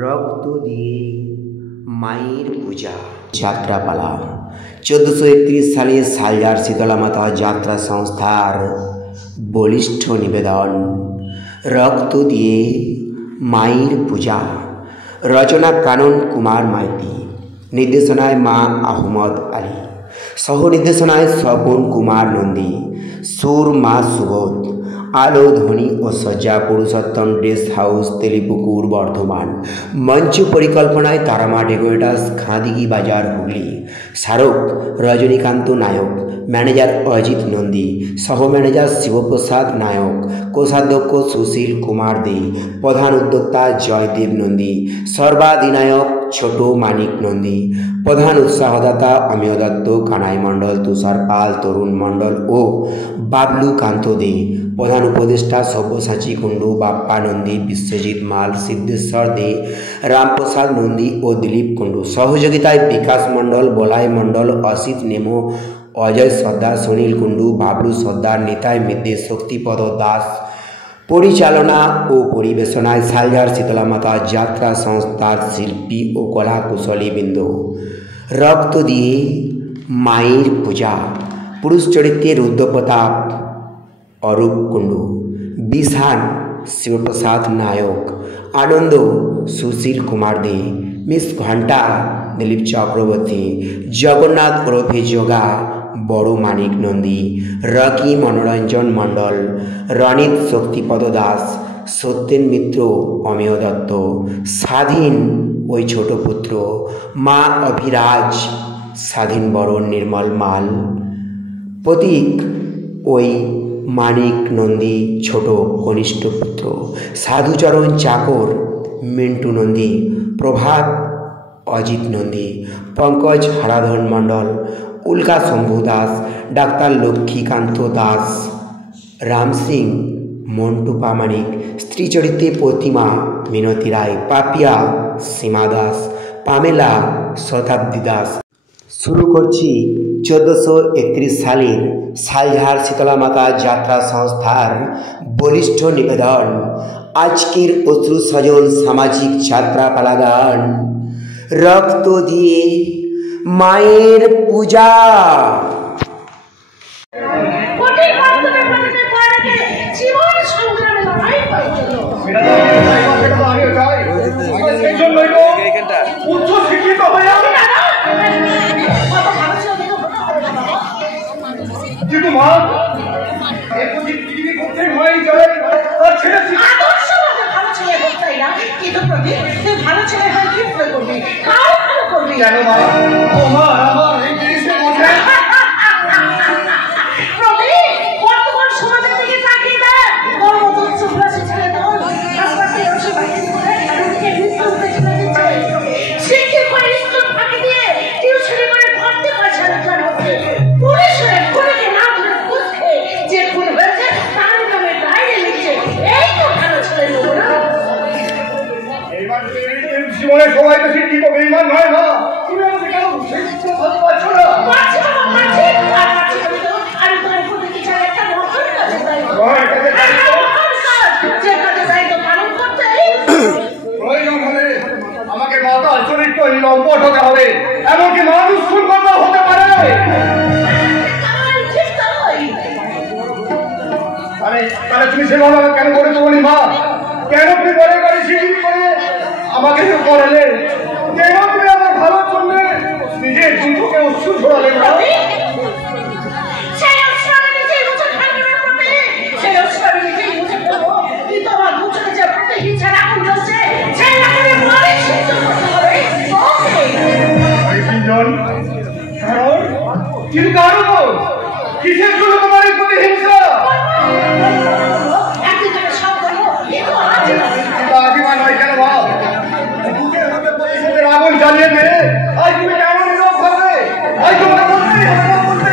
রক্ত দিয়ে মায়ের পূজা যাত্রাপালা 1431 সালে সালজার শীতলা মাতা যাত্রা সংস্থার বলিষ্ঠ নিবেদন রক্ত দিয়ে মায়ের পূজা। রচনা কানন কুমার মাইতি, নির্দেশনায় মা আহমদ আলী, সহ নির্দেশনায় স্বপন কুমার নন্দী, সুর মা সুবোধ, আলো ধ্বনি ও সজ্জা পুরুষোত্তম ড্রেস হাউস তেলিপুকুর বর্ধমান। মঞ্চ পরিকল্পনায় তারামা ডেকোরেটার্স খাদিগি বাজার হুগলি। স্মারক রজনীকান্ত নায়ক, ম্যানেজার অজিত নন্দী, সহ ম্যানেজার শিবপ্রসাদ নায়ক, কোষাধ্যক্ষ সুশীল কুমার দে, প্রধান উদ্যোক্তা জয়দেব নন্দী, সর্বাধিনায়ক ছোট মানিক নন্দী, প্রধান উৎসাহদাতা অমিয় দত্ত, কানাই মণ্ডল, তুষার পাল, তরুণ মণ্ডল ও বাবলু কান্ত দে, প্রধান উপদেষ্টা সব্যসাচী কুণ্ডু, বাপ্পা নন্দী, বিশ্বজিৎ মাল, সিদ্ধেশ্বর দে, রামপ্রসাদ নন্দী ও দিলীপ কুণ্ডু। সহযোগিতায় বিকাশ মণ্ডল, বলাই মণ্ডল, অসিত নেমো, অজয় সর্দার, সুনীল কুণ্ডু, বাবলু সর্দার, নিতাই মিদ্দে, শক্তিপদ দাস। পরিচালনা ও পরিবেশনায় সালজার শীতলা মাতা যাত্রা সংস্থার শিল্পী ও কলা কুশলীবৃন্দ। রক্ত দিয়ে মায়ের পূজা। পুরুষ চরিত্রে রুদ্রপ্রতাপ, অরূপ কুণ্ডু, বিশান শিবপ্রসাদ নায়ক, আনন্দ সুশীল কুমার দে, মিস ঘণ্টা দিলীপ চক্রবর্তী, জগন্নাথ ওরফে যোগা বড় মানিক নন্দী, রকি মনোরঞ্জন মণ্ডল, রণিত শক্তিপদ দাস, সত্যেন মিত্র, অমেয় দত্ত, স্বাধীন ওই ছোট পুত্র, মা অভিরাজ, স্বাধীন বরণ নির্মল মাল, প্রতীক ওই মানিক নন্দী ছোট কনিষ্ঠ পুত্র, সাধুচরণ চাকর, মিন্টু নন্দী, প্রভাত অজিত নন্দী, পঙ্কজ হারাধন মণ্ডল, উল্কা শম্ভু দাস, ডাক্তার লক্ষ্মীকান্ত দাস, রাম সিং, মন্টু প্রামাণিক। স্ত্রী চরিত্রে প্রতিমা মিনতি রায়, পাপিয়া সীমা দাস, পামেলা শতাব্দী দাস। শুরু করছি 1431 সালের সালঝার শীতলা মাতা যাত্রা সংস্থার বলিষ্ঠ নিবেদন। আজকের অশ্রু সজল সামাজিক যাত্রাপালা গান রক্ত দিয়ে মায়ের পূজা। সবাই তো শিক্ষিত বেঈমান নয় না, তুমি আমাকে কেন শিক্ষিত ভালো পাচ্ছ না? প্রয়োজন হলে আমাকে মাতাল চরিত্র লম্পট হতে হবে, এমনকি মানুষ খুন করতে হতে পারে। তাহলে তুমি সেভাবে কেন করে তোমার মা? কেন তুমি বলে গাড়ি শিখিয়ে করে আমাকে তো করালে? কেন তুমি আমার ভালোর জন্য নিজের দুটোকে অশ্রু ঝরালে না? কিসের জন্য তোমার এই প্রতিহিংসা? আগুন জ্বালিয়ে মেরে আজ তুমি কেমন নিরোগ করবে? আজ তোমাকে বলতেই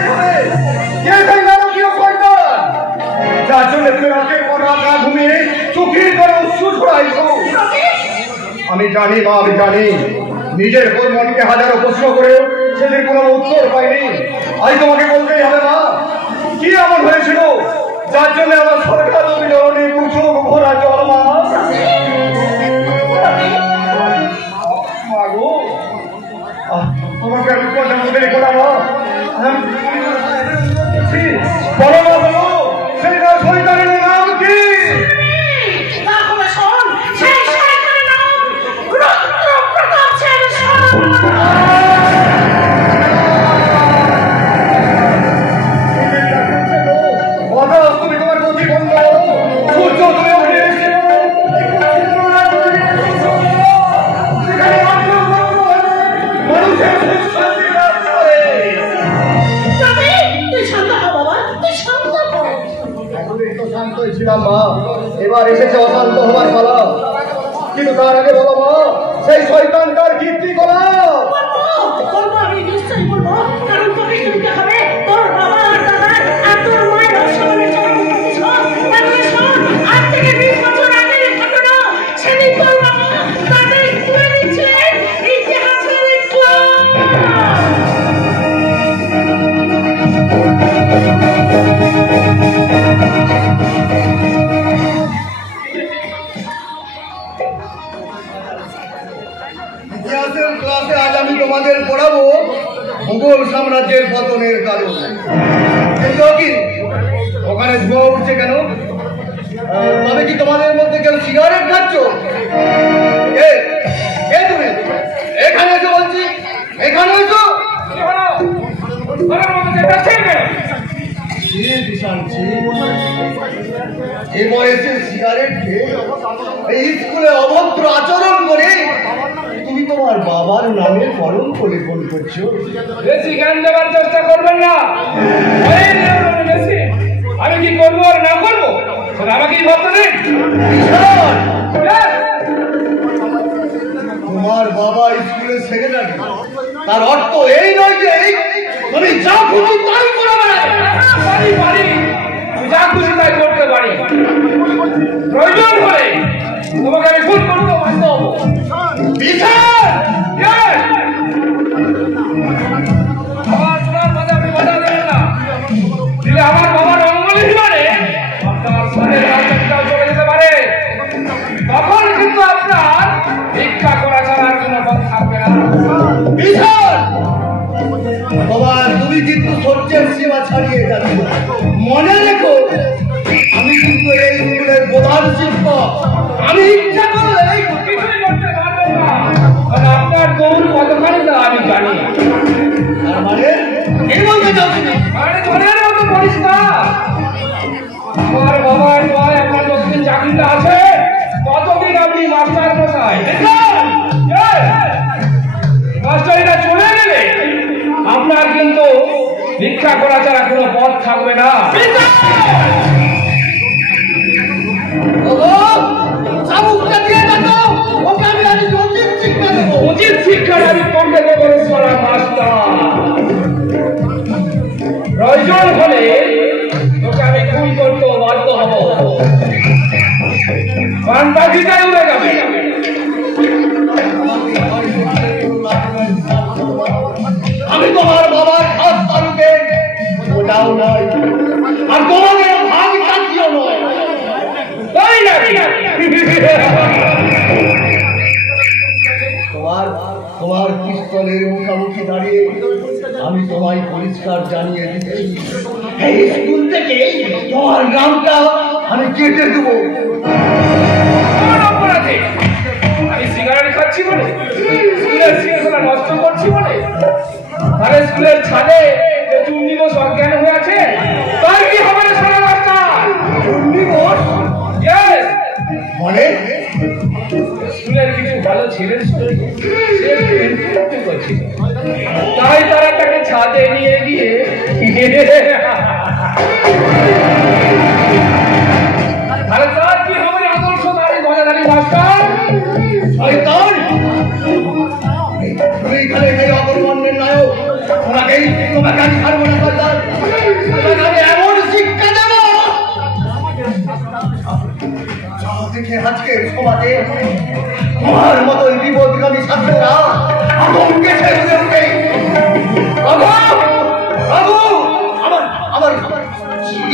হবে কে সেই নারকীয় শয়তান যার জন্য তুমি রাতের পর রাত না ঘুমিয়ে চোখের করে অশ্রু ঝরাইছো। আমি জানি মা, আমি জানি নিজের বই মনকে হাজারো প্রশ্ন করেও সেদিন কোনো উত্তর পাইনি। আজ তোমাকে বলতেই হবে মা, কি এমন হয়েছিল যার জন্য আমার সরকার অভিযোগ ভরা জল মা। কিন্তু তার আগে বলো মা, সেই শয়তানটার কীর্তি করা আমি নিশ্চয়ই বলবো, কারণ তোকে শুনতে হবে তোর বাবা আর দাদার আর তোর মায়ের অসমানের আজ থেকে 20 বছর আগের ঘটনা। সেদিন তোর বাবা তাদের তুলে দিচ্ছিলেন ইতিহাসের ইসলাম। ইতিহাসের ক্লাসে আজ আমি তোমাদের পড়াবো মুঘল সাম্রাজ্যের পতনের কারণ। কিন্তু কি ওখানে ধোঁয়া উঠছে কেন? তবে কি তোমাদের মধ্যে কেউ সিগারেট খাচ্ছ? তুমি এখানে এসো বলছি, এখানে এসো। এ বয়সে সিগারেট খেয়ে এই স্কুলে অভদ্র আচরণ করে তুমি তোমার বাবার নামের কলঙ্ক লেখন করছো। বেশি জ্ঞান দেওয়ার চেষ্টা করবেন না। আমি কি করবো আর না করবো আমাকেই ভাবতে দিন। তোমার বাবা স্কুলের সেক্রেটারি, তার অর্থ এই নয় যে তুমি যা খুশি তাই করে পারি, যা খুশি তাই করতে পারি। প্রয়োজন হলে তোমাকে আমি খুন করতে বাধ্য হবো। আমার শোনার কথা আপনি বাধা দেবেন না, দিলে আমার বাবার অঙ্গলি হিমানে আপনার শরীরের রাজনীতিটাও চলে যেতে পারে। তখন কিন্তু আপনার ভিক্ষা করা ছাড়া আর কোনো পথ থাকবে না। বাবা, তুমি কিন্তু সত্যের সীমা ছাড়িয়ে যাচ্ছ। মনে রেখো, আমি কিন্তু এই স্কুলের প্রধান শিক্ষক। আমি ইচ্ছা করলে কিছুই করতে পারবেন না, কারণ আপনার দৌড় কতখানি তা আমি জানি। তার মানে এই বলতে চাও তুমি? মানে ধরে মতো বলিস না। আমার বাবার নয় আপনার যতদিন চাকরিটা আছে ততদিন আপনি মাস্টার মশাই। মাস্টারিটা চলে গেলে আপনার কিন্তু ভিক্ষা করা ছাড়া কোনো পথ থাকবে না। উচিত শিক্ষাটা আমি করতে দেবো মাস্টার। প্রয়োজন হলে তোকে আমি খুন করতেও বাধ্য হব। পান পাখিটাই উড়ে যাবে। আমি তোমার বাবার খাস তালুকে ওটাও নয়, আর তোমাদের ভাগ চাকরিও নয়। তাই না? তোমার পিস্তলের মুখোমুখি দাঁড়িয়ে আমি তোমায় পরিষ্কার জানিয়ে দিচ্ছি, এই স্কুল থেকে তোমার নামটা আমি কেটে দেবো। আমি সিগারেট খাচ্ছি বলে, স্কুলের শৃঙ্খলা নষ্ট করছি বলে, আরে স্কুলের ছাদে চুন্নি বোস অজ্ঞান হয়ে আছে, তার কি হবে না সারা রাস্তা? চুন্নি বোস মানে স্কুলের কিছু ভালো ছেলের তাই তারা তাকে ছাদে নিয়ে গিয়ে আরে তার কি হবে আদর্শ দাঁড়িয়ে গজাদারি মাস্টার? তুমি এখানে এই অপরমান্যের নায়ক, তোমাকে আমি ছাড়বো না। আমি এমন শিক্ষা দেব দেখে আজকের সমাজে তোমার মতো বিপদগামী ছাত্ররা আতঙ্কে ছেড়ে উঠে। আমার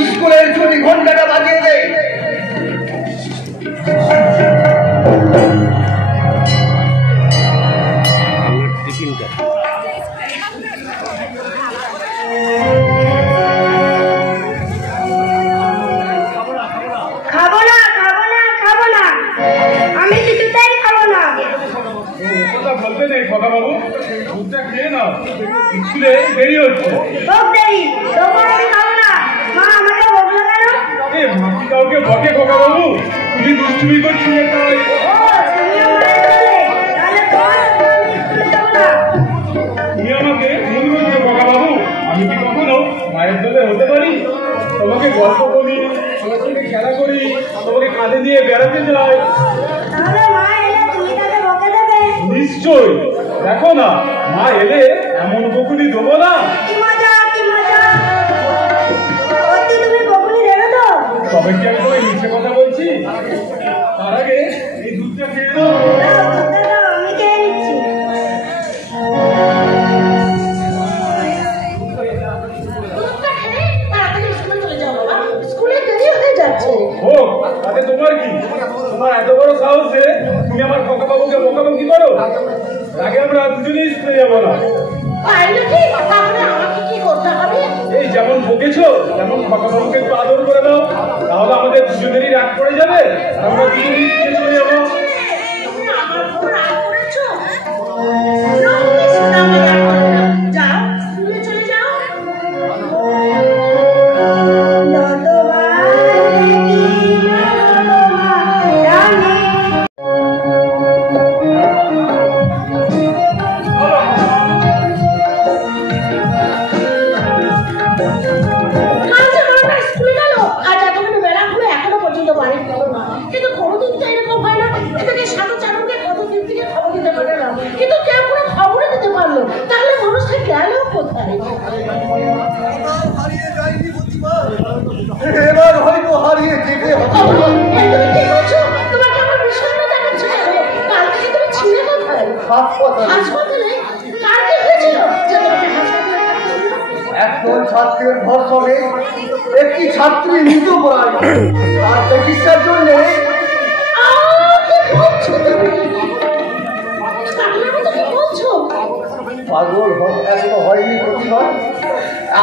স্কুলের ছুটি ঘন্টাটা বাজিয়ে দেয়। দেরি হচ্ছে। কাউকে বকে খোকা বাবু, তুমি দুষ্টুমি করছি। তুমি আমাকে ভুল বলছো খোকা বাবু, আমি কি কখনো মায়ের দলে হতে পারি? তোমাকে গল্প করি, তোমার সঙ্গে খেলা করি, তোমাকে কাঁধে দিয়ে বেড়াতে যাই। নিশ্চয়, দেখো না মা এলে এমন বকুনি দেবো না। তবে কি আমি তোমায় মিছে কথা বলছি? তার আগে এই দুধটা খেয়ে নাও। তোমার কি, তোমার এত বড় সাহস যে তুমি আমার খোকা বাবুকে বকাবকি করো? আগে আমরা দুজনেই স্কুলে যাবো না। এই যেমন বকেছো তেমন খোকা বাবুকে একটু আদর করে দাও, তাহলে আমাদের দুজনেরই রাগ পড়ে যাবে, আমরা দুজনেই স্কুলে চলে যাবো। এবার হয়তো হারিয়ে যেতে হবে। একজন ছাত্রের ধর্ষণে একটি ছাত্রী মৃত্যুপ্রায়, তার চিকিৎসার জন্য পাগল এত হয়নি প্রতিভা,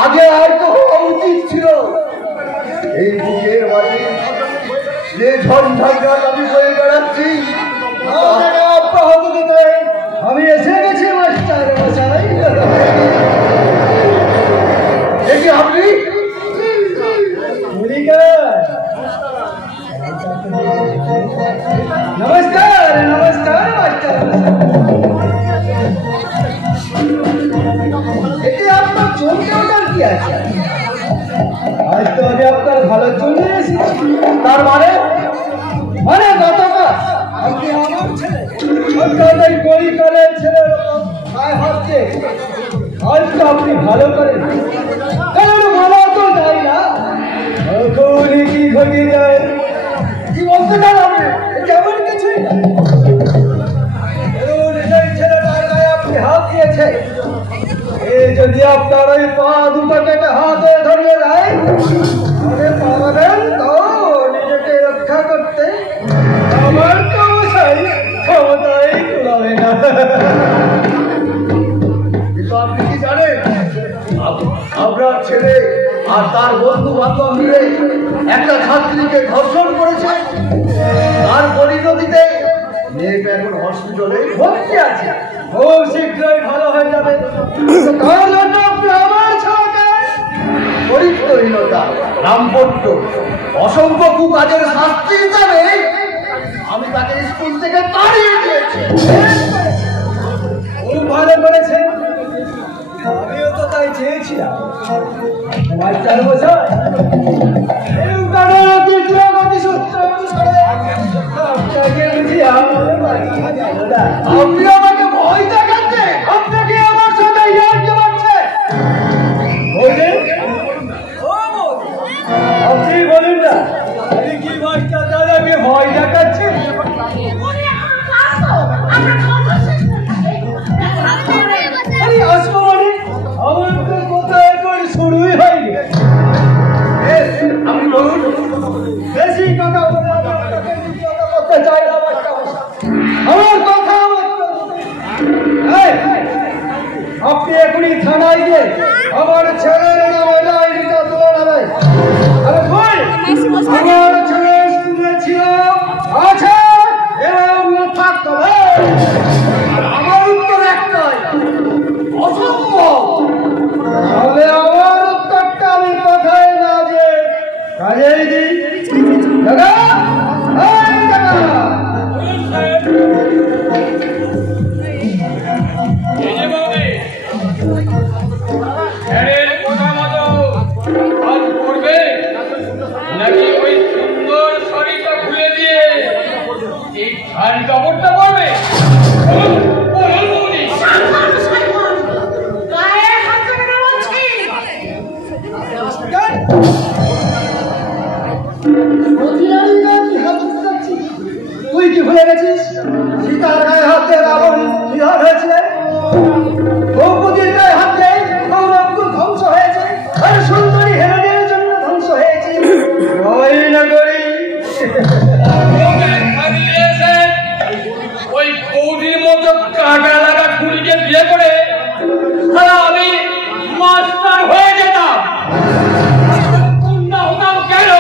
আগে হয়তো হওয়া উচিত ছিল। এই বুকের বাড়ি যে ঝঞ্ঝাঝাট আমি বয়ে বেড়াচ্ছি, আমি এসে গেছি মাস্টার মশাই। দেখি আপনি নমস্কার নমস্কার মাস্টার। এতে আপনার চমকে ওঠার কি আছে? হয়তো আমি আপনার ভালোর জন্য এসেছি। তার মানে গতকাল আপনি আমার ছেলে কলিকালের ছেলের গায়ে হাত দিয়ে হয়তো আপনি ভালো করেন, কারণ ভালো তো যায় না, তখনই কি ঘটে যায়। কি বলতে চান আপনি? যেমন কিছুই না, ছেলেটার গায়ে আপনি হাত দিয়েছে, যদি আপনার ওই পা দুটোকে হাতে ধরিয়ে দেয় তাহলে পারবেন তো নিজেকে রক্ষা করতে? আমার তো ক্ষমতাই কুলাবে না। কিন্তু আপনি কি জানেন, আপনার ছেলে আর তার বন্ধু বান্ধব মিলে একটা ছাত্রীকে ধর্ষণ করেছে। তার পরিণতিতে মেয়েটা এখন হসপিটালে ভর্তি আছে, খুব শীঘ্রই ভালো হয়ে যাবে। তার জন্য আপনি আমার ছেলেকে চরিত্রহীনতা, দাম্পত্য, অসংখ্য কুকাজের শাস্তি হিসাবে আমি তাকে স্কুল থেকে তাড়িয়ে দিয়েছি। খুব ভালো করেছেন, আমিও তো তাই চেয়েছিলাম। মাস্টার মশাই, আপনি আমাকে ভয় দেখাচ্ছেন? আপনাকে আমার সাথে আপনি বলেন না, আমি কি মাস্টার দাদাকে ভয় দেখাচ্ছেন? আসবো মানে আমার তো কোথায় করে শুরুই হয়নি। আমি বলুন, বেশি কথা বলে করতে চাই না। আমার কথা বিয়ে করে আমি মাস্টার হয়ে যেতাম, হতাম কেন?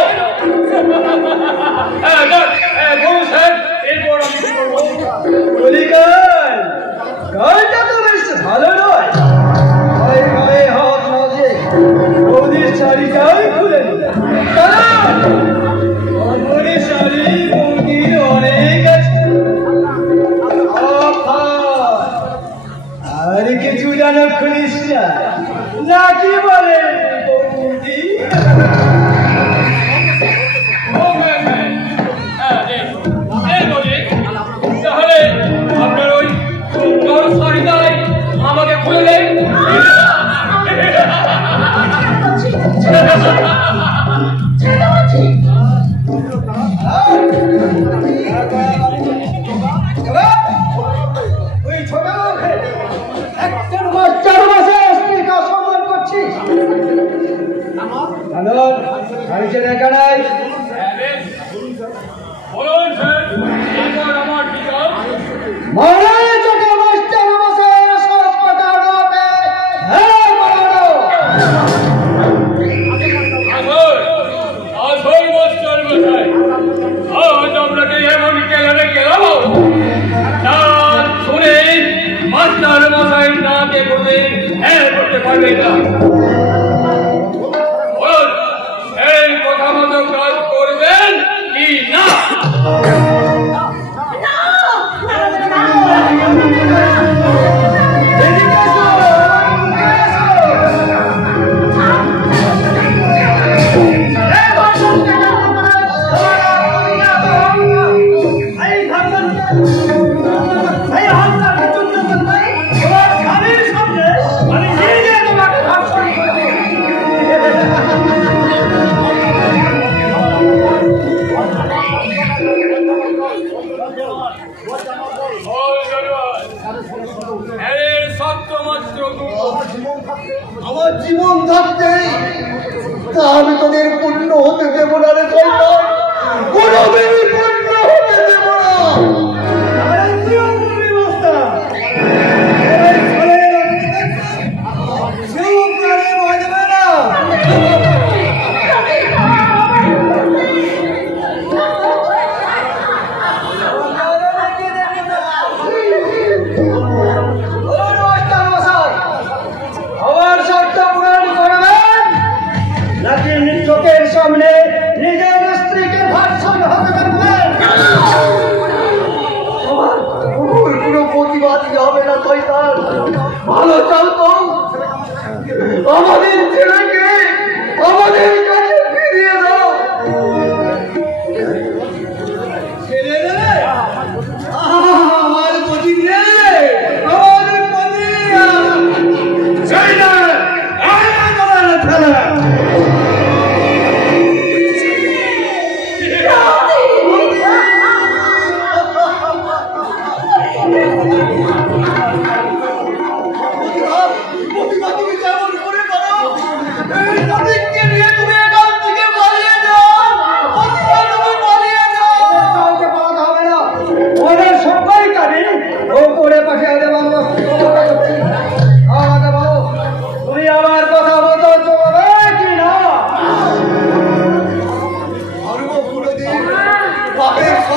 বলুন স্যার, এরপর আমি কি করবো? গাড়িটা তো বেশ ভালো নয়। হাত মাঝে বৌদির শাড়িটাই খুলে শাড়ি বৌদির অনেক আছে। আর কিছু জানো খুলিস না নাকি বলে বৌদি? তাহলে আপনার ওই সুন্দর শাড়িটাই আমাকে খুলে দেন। ওই ছোট একজন মাস্টার মাসে স্ত্রীকে অসম্মান করছিস। হ্যালো, গাড়িতে দেখা নাই? বলুন স্যার, এবার আমার টিকা মহারাজ চোখে মাস্টার মাসে সহজ কথা উঠাতে হ্যাঁ বলো। আসল মাস্টার মশাই, আজ আপনাকে এমন কেলানে গেলাম না শুনে মাস্টার মশাই নাকে করতে হ্যাঁ করতে পারবে না। এই কথা মতো কাজ করবেন কি না? আমার জীবন থাকতে তা আমি তোদের পূর্ণ হতে দেবো না রে শয়তান, কোনোদিনই পূর্ণ হতে দেবো না। চোখের সামনে নিজের স্ত্রীকে ভাষণ হতে দেবেন? কোনো প্রতিবাদী হবে না শয়তান। ভালো চাও তো আমাদের ছেলেকে আমাদের কাছে ফিরিয়ে দাও। ছেড়ে দেবে আমার প্রতি আমার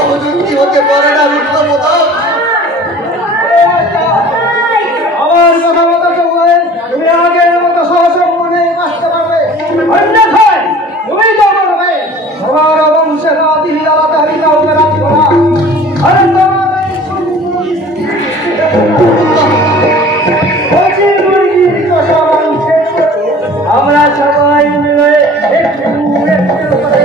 প্রতি হতে পারে না। আমার কথা মতো চলবে, তুমি আগের মতো সহসম্মানে আসতে পারবে, অন্যথায় তুমি তো করবে সবার বংশের আদিল্লারা তারি কাউকে রাখবো না। আরে আমরা সবাই মিলে একটু একটু করে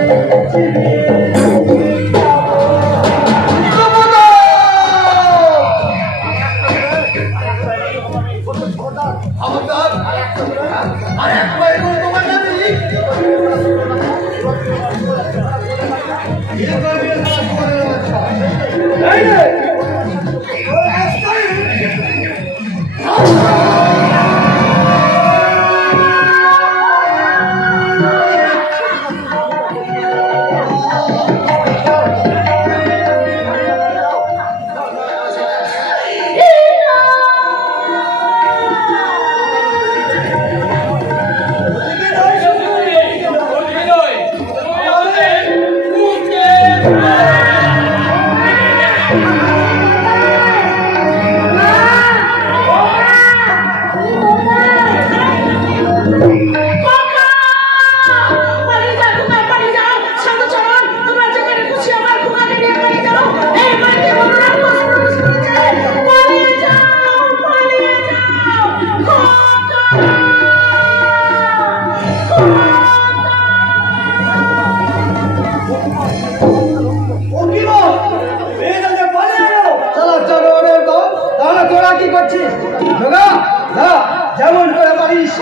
তোরা কি করছিস? যেমন করে পারিস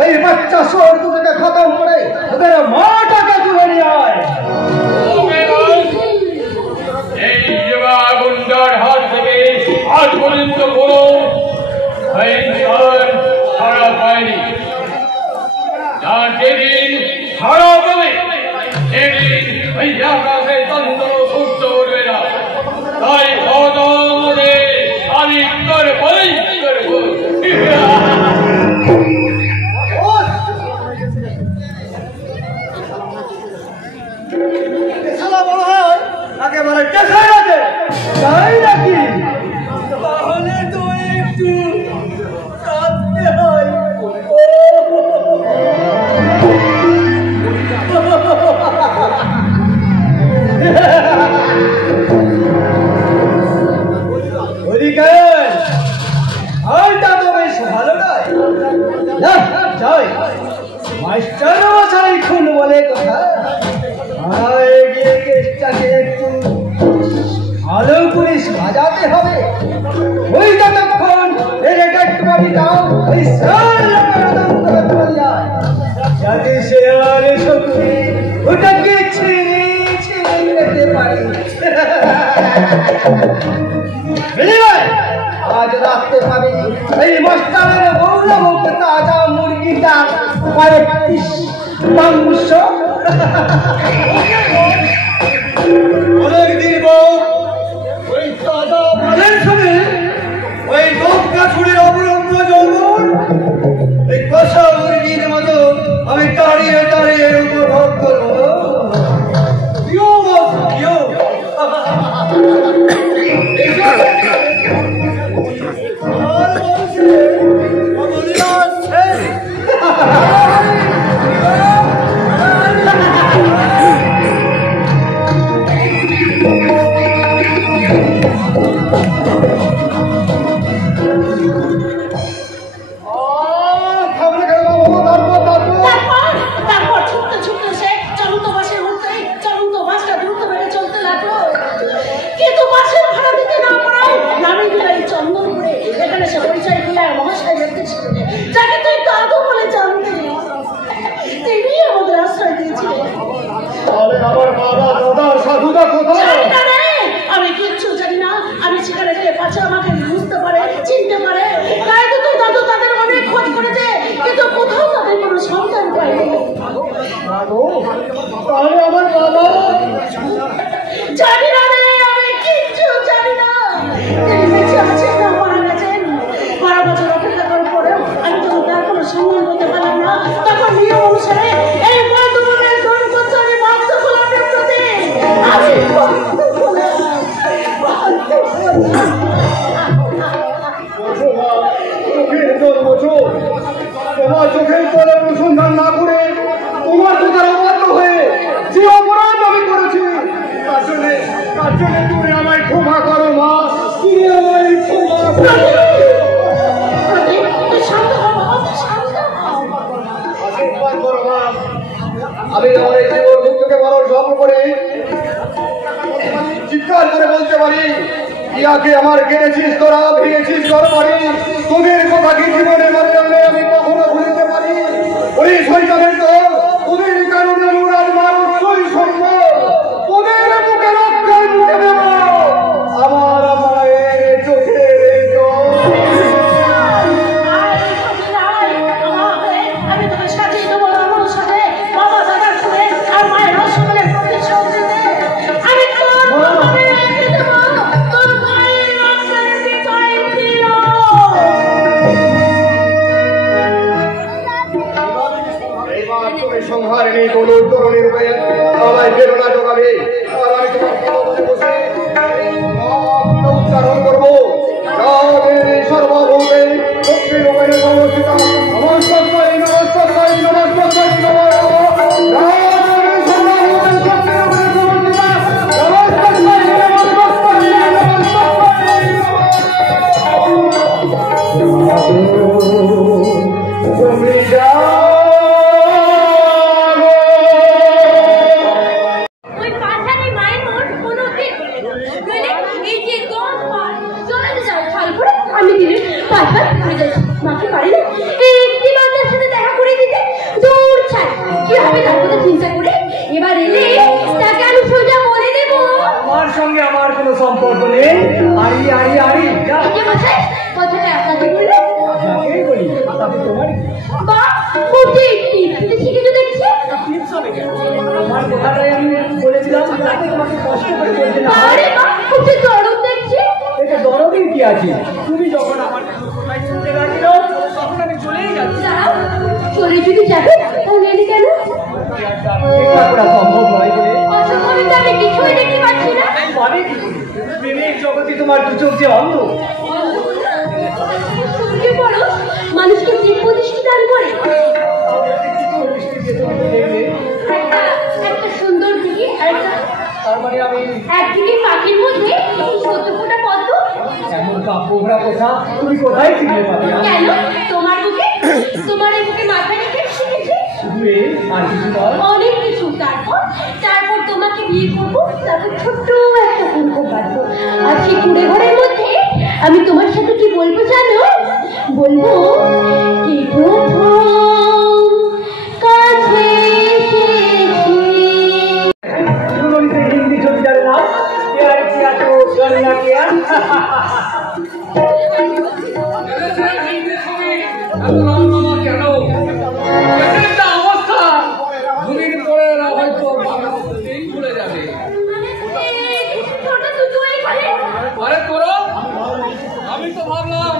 ওই বাচ্চা শহর দুটোকে খতম করে ওদের মাটাকে তুলে নিয়ে আয়। এই যুবা গুন্ডার হাত থেকে আজ পর্যন্ত কোনো ছাড়া পায়নি। যার যেদিন ছাড়া পাবে সেদিন ওই আকাশে তন্ত্র সূর্য উঠবে না। তাই আমাদের আমি করবই করব। একেবারে টেকাই আছে তাই নাকি? তাহলে তো একটু কাঁদতে হয়। হালটা তো বেশ ভালো নয়। মাস্টার মশাই খুন বলে কথা। এগিয়ে কেসটাকে একটু ভালো করে সাজাতে হবে। ওই যতক্ষণ যাতে সে আর শক্তি ওটাকে ছিঁড়ে ছিঁড়ে নিতে পারে। আজ রাখতে পারি এই মাস্টারের গৌরব তাজা মুরগিটা কয়েক পিস মাংস। অনেকদিন পর ওই তাজা মালের সঙ্গে ওই দোকা ছুড়ে অবলম্ব যৌবন এই কষা মুরগির মতো আমি দাঁড়িয়ে দাঁড়িয়ে উপভোগ করবো। আমি কিচ্ছু জানি না। আমি সেখানে গেলে পাছে আমাকে বুঝতে পারে, চিনতে পারে। তাই তো তুই দাদু তাদের অনেক খোঁজ করেছে, কিন্তু কোথাও তাদের কোনো সন্ধান পায়নি। আমার বাবা জানি না রে, আমি কিচ্ছু জানি না। তিনি বেঁচে আছেন না মারা গেছেন। 12 বছর অপেক্ষা করার পরেও আমি যখন তার কোনো সন্ধান করতে পারলাম না, তখন নিয়ম অনুসারে এই বন্ধুবনের গ্রহণ করতে আমি বাধ্য হলাম। আমি তোমার চোখের পরে অনুসন্ধান না করে তোমার কথার অবাধ্য হয়ে যে অপরাধ আমি করেছি তার জন্য তুমি আমায় ক্ষমা করো মা। তুমি আমায় ক্ষমা করো। আমি আমার এই জীবন মুক্তকে বলার স্বপ্ন করে চিৎকার করে বলতে পারি, ইয়াকে আমার কেড়েছিস তোরা, ভেঙেছিস তোর বাড়ি। তোদের কথা কি জীবনে মনে জানলে আমি কখনো ভুলতে পারি? ওই শৈতানের দল তোদের কারণে মুরাদ মানুষই সম্ভব। তোদের মুখে রক্ষার মুখে দেব আমার মায়ের চোখের আমি তোকে সাজিয়ে দেবো আমার সাথে বাবা দাদার করে আর মায়ের রসগোল্লার প্রতিশোধ দিতে। আমি তোর বাবাকে রেখে দেবো, তোর ভাইয়ের রক্তের বিজয় দিল। এইবার তুমি সংহার নেই কোনো তরুণীর রূপে আমায় প্রেরণা যোগাবে। আর আমি তোমার পদে বসে উচ্চারণ করবো সর্বভূতে লক্ষ্মী রূপে সমর্থিত নমস্কার নমস্কার নমস্কার আমি বারবার করে যাচ্ছি, মাকে পারি না একটি বাচ্চার সাথে দেখা করে দিতে। দূর ছাড়, কি হবে তার কথা চিন্তা করে। এবার এলে তাকে আমি সোজা বলে দেবো আমার সঙ্গে আমার কোনো সম্পর্ক নেই। আরি আরি আরি মশাই, কথাটা আপনাকে বললে আপনাকেই বলি, তবে তোমারই বা খুবই টিপতে শিখেছো দেখছি। টিপস হবে কেন? আমার কথাটাই আমি বলেছিলাম, তাকে তোমাকে কষ্ট করে বলতে না। আরে বা খুব দরদ দেখছি। এটা দরদের কি আছে? তুমি যখন আমার কোথায় ছুটে রাখি না, তখন আমি চলেই যাচ্ছি। দাঁড়াও, চলে যদি যাবে তাহলে এলি কেন? এটা করা সম্ভব নয় যে। অসম্ভবে তো আমি কিছুই দেখতে পাচ্ছি না। মানে কি? প্রেমের জগতে তোমার দু চোখ যে অন্ধ। সূর্য বড় মানুষকে দিব্য দৃষ্টি দান করে। একটা সুন্দর দিকে তার মানে আমি একদিকে পাখির মধ্যে ছোট ফোটা পদ্ম। এমন কাপড়া কথা তুমি কোথায় শিখলে পাবে? কেন তোমার বুকে, তোমার এই বুকে মাথা রেখে শিখেছি আর কিছু নয়? অনেক কিছু। তারপর তোমাকে বিয়ে করবো, তারপর ছোট্ট একটা কুঁড়ো কাটবো। আর সেই কুঁড়ে ঘরের মধ্যে আমি তোমার সাথে কি বলবো জানো? বলবো কি প্রথম কাছে এসেছি। হিন্দি ছবি জানে না, প্যার কিয়া তো জানা কিয়া। আমি তো ভাবলাম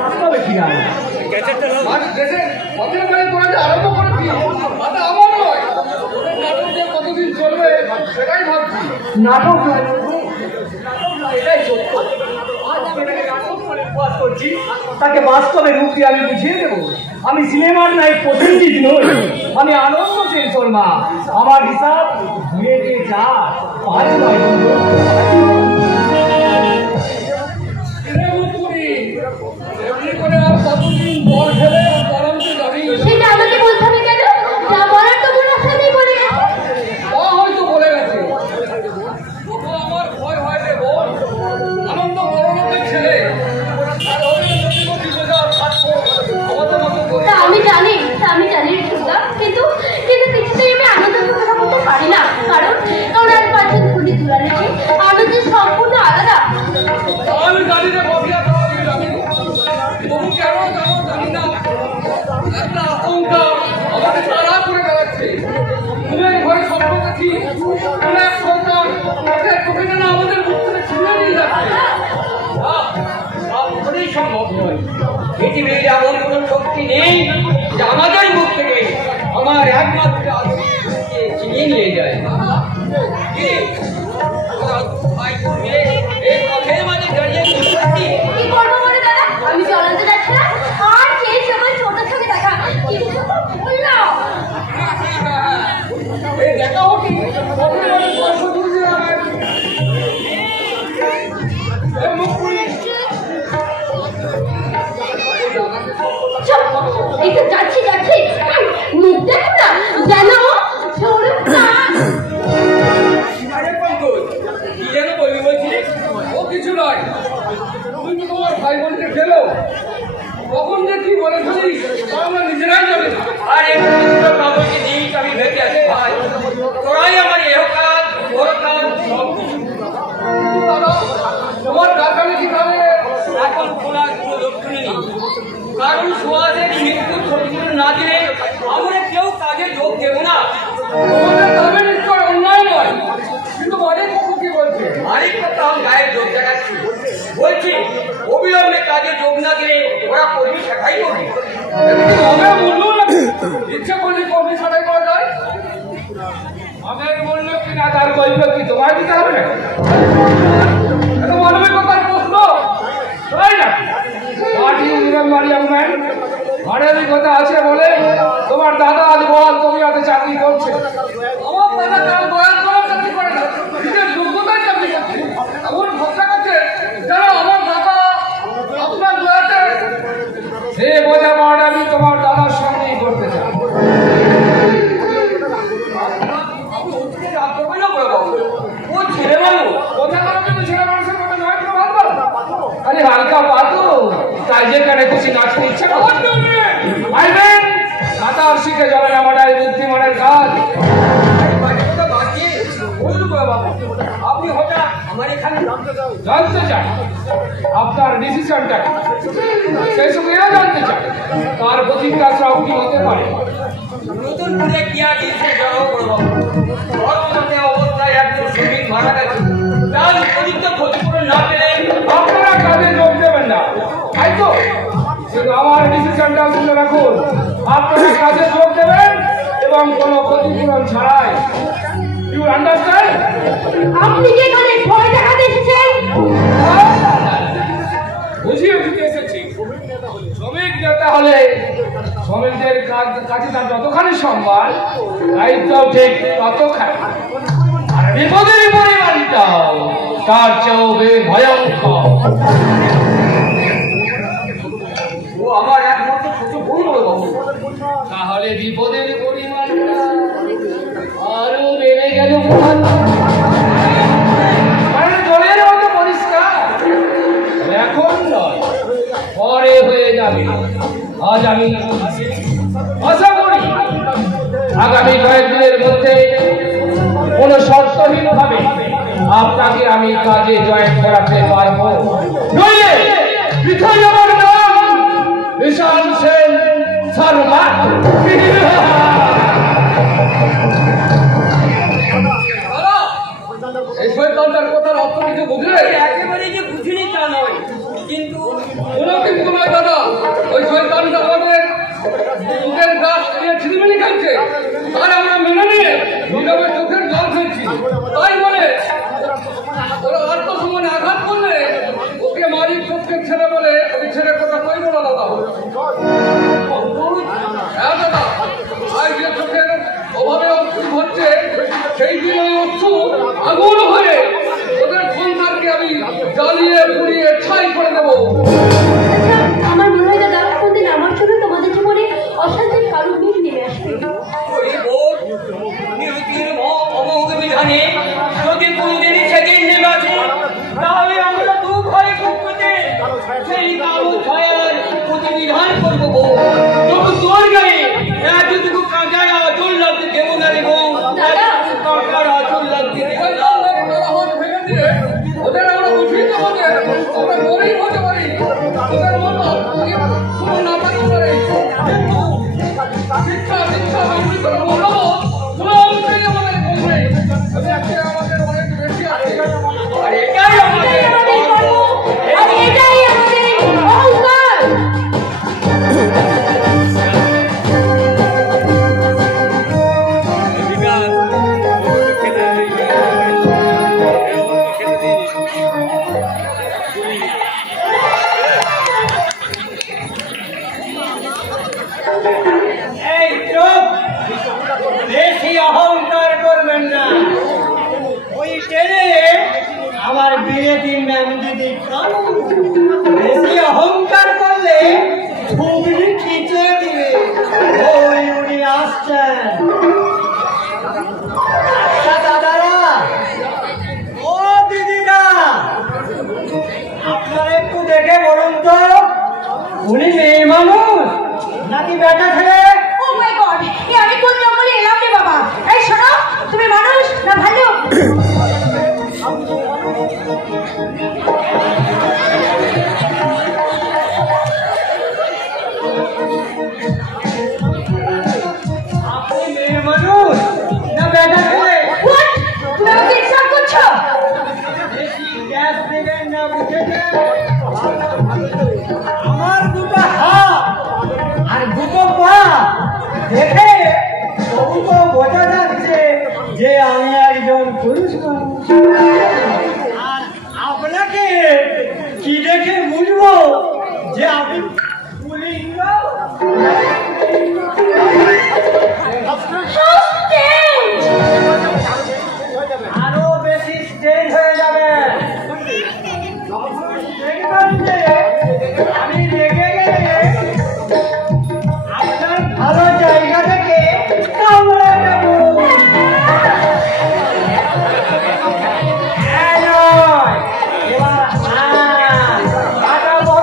বাস্তবে কি আর আরম্ভ করেছি, আমার নয়, নাটক যে কতদিন চলবে সেটাই ভাবছি। নাটক তাকে বাস্তবে রূপ দিয়ে আমি বুঝিয়ে দেবো। আমি সিনেমার নায়ক প্রসেনজিৎ নই, আমি আনন্দ সেন শর্মা। আমার হিসাব ধুয়ে দিয়ে যা 5 নয়। এমনি করে আর কতদিন বল খেলে গরম তো যাবি। সেটা আমাকে বলতে হবে কেন? যা বলার তো মনে সাথেই বলে গেছে। তা হয়তো বলে গেছে, আমার ভয় হয় রে বোন। আনন্দ বড় লোকের ছেলে, তা আমি জানি সুন্দর, কিন্তু কিছুতেই আমি আনন্দের কথা বলতে পারি না। কারণ আর পাচ্ছেন খুবই দূরে রেখে আনন্দ সম্পূর্ণ আলাদা। আমি জানি রে ববিয়া, জানি তবু কেন জানি না, একটা আশঙ্কা আমাকে তাড়া করে বেড়াচ্ছে। ঘুমের ঘরে স্বপ্ন দেখি অনেক সন্তান কবিতা না আমাদের মুখ থেকে ছিঁড়ে নিয়ে যাচ্ছে। কখনোই সম্ভব নয়। পৃথিবীর এমন কোন শক্তি নেই যে আমাদের মুখ থেকে আমার একমাত্র আত্মীয়কে ছিনিয়ে নিয়ে যায়। এই পথের মাঝে দাঁড়িয়ে কি করবো বলে দাদা? আমি চলাতে যাচ্ছি না, আর সেই সময় ছোট ছবি দেখা কিছু তো বললো। এই দেখা হচ্ছে যাচ্ছি মুখ দেখো না, যেন সৌরভ না। কি যেন বলবি বলছিলি? ও কিছু নয়, তুমি তো তোমার ভাই বোনকে ফেলো, কখন যে কি বলে ফেলিস আমরা নিজেরাই যাবে না। আর এই কাগজে দিক আমি ভেবে আছি ভাই, তোরাই আমার এহকাল পরকাল সব কিছু। তোমার কারখানে কি খাবে? এখন খোলা কোনো লক্ষণে নেই, কারণ সোয়াদের মৃত্যুর ক্ষতিপূরণ না দিলে আমরা কেউ কাজে যোগ দেবো না। তোমাদের দাবি নিশ্চয় অন্যায় নয়, কিন্তু অনেক কি বলছে? আরেক কথা গায়ে যোগ দেখাচ্ছি, বলছি অবিলম্বে কাজে যোগ না দিলে ওরা কর্মী শাখাই করবে। আমি বললো না ইচ্ছা করলে কর্মী ছাড়াই করা যায়। আমি বললো কি না তার গল্প কি তোমায় দিতে হবে না? এটা মানবিকতার প্রশ্ন, তাই না? ঘরের কথা আছে বলে তোমার দাদা আজ বল তুমি হাতে চাকরি করছে, আমার দাদা কাল বয়ান করার চাকরি করে না, নিজের যোগ্যতার চাকরি করছে। এমন ভরসা করছে যারা আমার দাদা আপনার বয়াতে সে বোঝা মাঠ আমি তোমার দাদার সঙ্গেই করতে চাই। ও ছেলে মানুষ, কথা বলা কিন্তু ছেলে মানুষের কথা নয়। একা পাতো তাই যেখানে খুশি নাচতে ইচ্ছে আইবেন সাঁতার শিখে যাবেন আমাদের বুদ্ধিমানের কাজ। আপনি হঠাৎ আমার এখানে জানতে চান আপনার ডিসিশনটা সেই সঙ্গে জানতে চান তার প্রতিজ্ঞা সব কি হতে পারে। নতুন করে কি আর ডিসিশন যাবো বর্তমানে অবস্থায় একজন শ্রমিক মারা গেছে, তার উপযুক্ত ক্ষতিপূরণ না পেলে আপনারা কাজে যোগ দেবেন না, তাই তো? শুধু আমার ডিসিশনটা শুনে রাখুন, আপনারা কাজে যোগ দেবেন এবং কোনো ক্ষতিপূরণ ছাড়াই। You understand? আপনি কি এখানে ভয় দেখাতে এসেছেন? বুঝিয়ে দিতে এসেছি শ্রমিক নেতা হলে শ্রমিকদের কাছে তার যতখানি সম্মান দায়িত্বও ঠিক ততখানি, আর বিপদের পরিমাণটাও তার চেয়েও ভয়ঙ্কর। ও আমার একমাত্র ছোট ভুল হবে বাবু। তাহলে বিপদের পরিমাণটা আরো বেড়ে গেল। মানে জলের মতো পরিষ্কার এখন নয়, পরে হয়ে যাবে। আজ আমি আশা করি আগামী কয়েকদিনের মধ্যে কোনো শর্তহীন ভাবে আপনাকে আমি কাজে জয়েন করাতে পারবো। নইলে পৃথক আমার নাম বিশাল সেন শর্মা। এই শয়তানটার কথার অর্থ কিছু বুঝলে? একেবারে যে বুঝিনি তা নয়, কিন্তু কোনো কিন্তু নয় দাদা, ওই শয়তানটা আমাদের মুখের গাছ দিয়ে ছিনিমিনি খাচ্ছে, আর আমরা মেনে নিয়ে নীরবে চোখের জল ফেলছি। তাই বলে ওরা আত্মসম্মানে আঘাত করলে ওকে মারি চোখের ছেলে বলে ওই ছেলে কথা কইব না দাদা। হ্যাঁ দাদা, আর যে চোখের অভাবে অস্ত্র হচ্ছে সেই দিন ওই অস্ত্র আগুন হয়ে ওদের সংসারকে আমি জ্বালিয়ে পুড়িয়ে ছাই করে দেবো। আমার মনে হয় দাদা কোনদিন আমার জন্য তোমাদের জীবনে অশান্তির কারণ নেমে আসবে। ওই বোর্ড নিয়তির অমোঘ বিধানে যদি কোনদিন সেদিন নেমে আসে, তাহলে আমরা দু ঘরে কুকুতে সেই কারো ছায়ার প্রতিবিধান করবো। তবু তোর গায়ে এতটুকু কাঁচায় আচল লাগতে দেবো না রে বউ, এতটুকু কাঁচার আচল লাগতে দেবো না। ওদের আমরা বুঝিয়ে দেবো যে আমরা গরিব হতে পারি, ওদের মতো কোনো না পারতে পারে। কিন্তু শিক্ষা শিক্ষা আমি করে বলবো কোনো অংশেই আমাদের কমবে, আমাদের অনেক বেশি আছে। আর এটাই আমাদের গর্ব, আর এটাই আমাদের অহংকার। এই চুপ, বেশি অহংকার করবেন না। ওই টেনে আমার বিয়ে দিন ম্যাম দিদি বেশি অহংকার করলে খুবই খিচে দিবে। ওই উনি আসছেন। আচ্ছা দাদারা, ও দিদিরা, আপনারা একটু দেখে বলুন তো উনি মেয়ে মানুষ নাকি বেটা ছেলে? ও মাই গড, আমি কোন জঙ্গলে এলাম রে বাবা। এই শোনো, তুমি মানুষ না ভাল্লুক? আপনি মেয়ে মানুষ না বেটা ছেলে? হোয়াট? তুমি আমাকে ইনসাল্ট করছো? বেশি গ্যাস দেবেন না, বুঝেছেন? আমার দুটো হাত আর দুটো পা দেখে তবু তো বোঝা যাচ্ছে যে আমি একজন পুরুষ মানুষ। আর আপনাকে কি দেখে বুঝবো যে আপনি পুলিঙ্গ? আরো বেশি স্টেজ হয়ে যাবে। দেখবেন যে আমি রেগে গেলে আপনার ভালো জায়গা থেকে কামড়ে দেব। এবার কাটাবো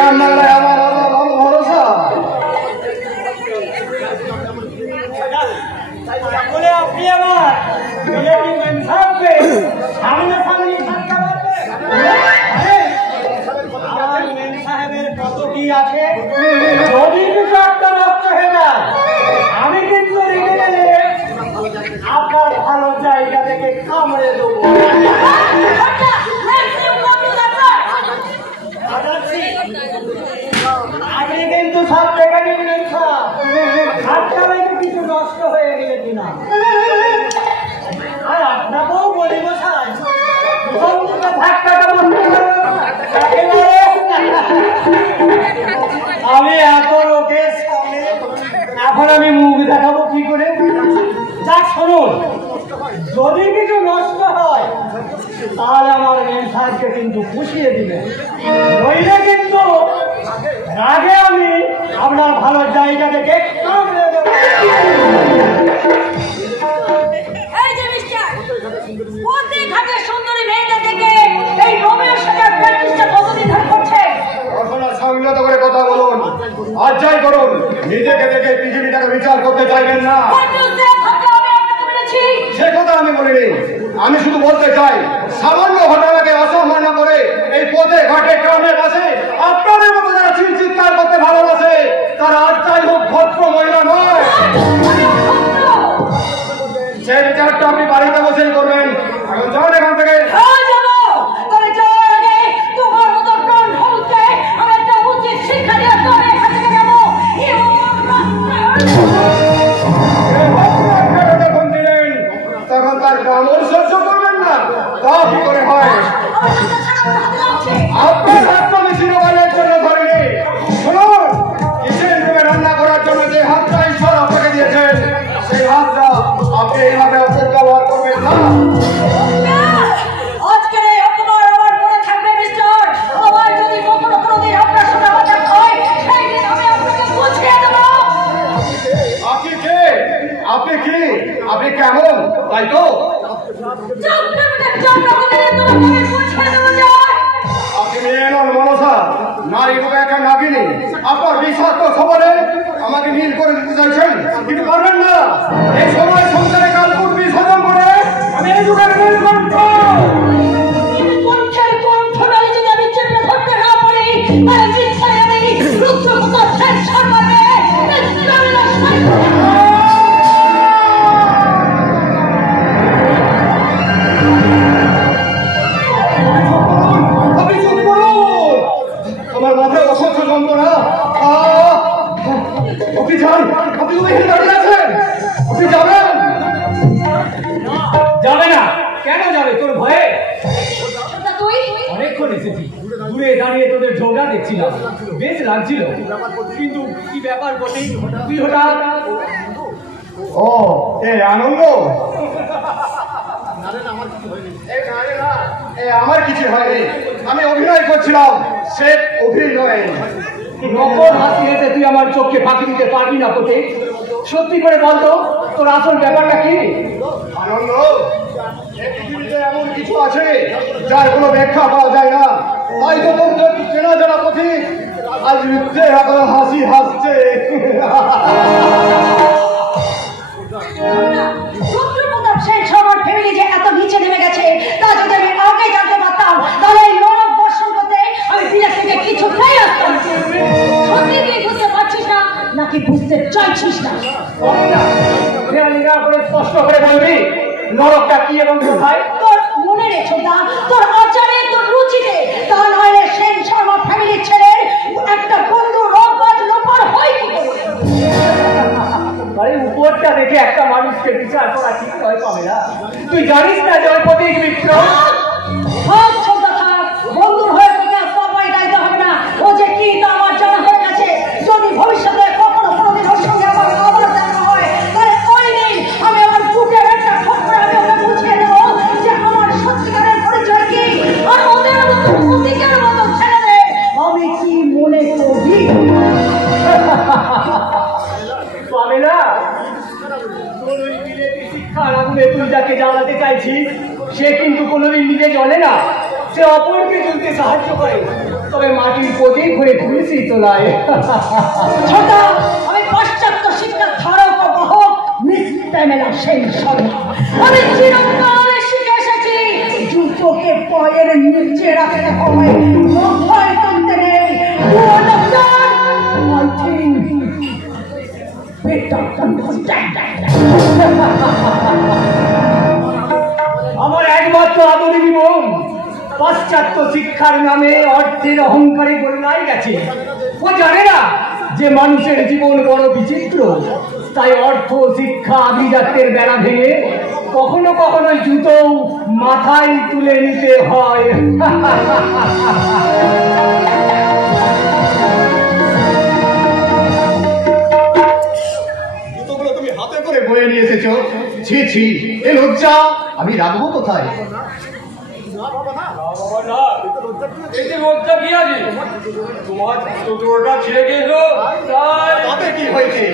রান্নাঘরে আমার ভরসা। আপনি আমার সামনে সাহেবের কত কি আছে, যদি কিছু একটা নষ্ট হয়ে যায় আমি কিন্তু রেখে গেলে আপনার ভালো জায়গা থেকে কামড়ে দেবো। আপনি কিন্তু সব দেখে নিবেন, কিছু নষ্ট হয়ে গেলে কিনা। আর আপনাকেও বলিব আমি এত লোকের সামনে এখন আমি মুখ দেখাবো কি করে? যাক শুনুন, যদি কিছু নষ্ট হয় তাহলে আমার মেন সাহেবকে কিন্তু পুষিয়ে দিবেন, নইলে কিন্তু আগে আমি আপনার ভালো জায়গা থেকে কামড়ে দেব। সুন্দরী মেয়েটা থেকে এই রোমিওর সাথে প্র্যাকটিসটা কতদিন ধরে করছে? এখন আর সংযত করে কথা বলুন, আর যাই করুন নিজেকে দেখে পৃথিবীটাকে বিচার করতে চাইবেন না। সে কথা আমি বলিনি, আমি শুধু বলতে চাই সামান্য ঘটনাকে অসম্মান করে এই পথে ঘাটে গ্রামের কাছে আপনাদের মতো যারা চিৎকার করতে ভালোবাসে তারা আর যাই হোক ভদ্র মহিলা নয়। সেই বিচারটা আপনি বাড়িতে বসেই করবেন। এখন যান এখান থেকে। তখন তার কামড় সহ্য করবেন না, তা কি করে হয়? আপনার হাতটা আমি চিরকালের জন্য ধরিনি। শুনুন, কিচেন রুমে রান্না করার জন্য যে হাতটা ঈশ্বর আপনাকে দিয়েছেন সেই হাতটা আপনি এইভাবে অপব্যবহার করবেন না। আপনি কি আপনি কেমন তাই তো? আপনি মেয়ে নন মনসা, নারী রূপে একটা নাগিনী। আপনার বিষাক্ত খবরে আমাকে নীল করে দিতে চাইছেন, কিন্তু পারবেন না। এই সময় সংসারে কালপুট বিসর্জন করে আমি এই যুগের নীলকণ্ঠ। যাবে না কেন যাবে? তোর ভয়ে? অনেকক্ষণ এসেছি, দূরে দাঁড়িয়ে তোদের ঝগড়া দেখছিলাম, বেশ লাগছিল, কিন্তু কি ব্যাপার বলি তুই হঠাৎ? ও এই আনন্দ, আমার কিছু হয়নি, আমি অভিনয় করছিলাম। সে অভিনয় নকল হাসি হেসে তুই আমার চোখকে ফাঁকি দিতে পারবি না তোকে। সত্যি করে বলতো তোর আসল ব্যাপারটা কি? আনন্দ, পৃথিবীতে এমন কিছু আছে যার কোনো ব্যাখ্যা পাওয়া যায় না, তাই তো তোর চেনা জানা পথিক আজ মিথ্যে হাসি হাসছে। সেই সবার ফ্যামিলি যে এত নিচে নেমে গেছে তা যদি আমি আগে জানতে পারতাম তাহলে এই নরক দর্শন করতে আমি বিদেশ থেকে কিছুতেই আসতাম। সত্যি তুই বুঝতে পারছিস না নাকি বুঝতে চাইছিস না? স্পষ্ট করে বলবি নরকটা কি এবং কোথায়? তোর মনে রেখো না, তোর আচারে তোর রুচিতে, তা নইলে সেন শর্মা ফ্যামিলির ছেলে একটা বন্ধু রোগবাজ লোপার হয় কি করে? আরে উপরটা দেখে একটা মানুষকে বিচার করা ঠিক নয় পামেলা। তুই জানিস না যে ওই প্রতীক মিত্র সব ছোটা থাক, বন্ধুর হয়ে তোকে সবাই গাইতে হবে না। ও যে কি তা আমার জানা হয়ে গেছে। যদি ভবিষ্যতে কখনো কোনোদিন ওর সঙ্গে আমার আবার দেখা হয় তাহলে ওই দিন আমি আমার বুকের একটা ঠোকরা আমি ওকে বুঝিয়ে দেবো যে আমার সত্যিকারের পরিচয় কি। আর ওদের মতো প্রতীকের মতো ছেলেদের আমি কি মনে করি? পামেলা, তোর ওই বিলেতি শিক্ষার আগুনে তুই যাকে জ্বালাতে চাইছিস সে কিন্তু কোনোদিন নিজে জ্বলে না, সে অপরকে জ্বলতে সাহায্য করে। তবে মাটির প্রদীপ হয়ে খুশি তোলায়। ছোটা, আমি পাশ্চাত্য শিক্ষার ধারক ও বাহক মিস প্যামেলা সেন শর্মা। আমি চিরকাল শিখে এসেছি জুতোকে পায়ের নিচে রাখতে হয়, মাথায় টানতে নেই। আমার একমাত্র আদরি বোন পাশ্চাত্য শিক্ষার নামে অর্থের অহংকারে গোল্লায় গেছে। ও জানে না যে মানুষের জীবন বড় বিচিত্র, তাই অর্থ শিক্ষা আভিজাত্যের বেড়া ভেঙে কখনো কখনো জুতো মাথায় তুলে নিতে হয়। জুতোগুলো তুমি হাতে করে বয়ে নিয়ে এসেছো, ছি ছি, এ লজ্জা আমি রাখবো কোথায়? লজ্জা কি আছে? তোমার জুতোটা ছিঁড়ে গিয়েছো, তাতে কি হয়েছে?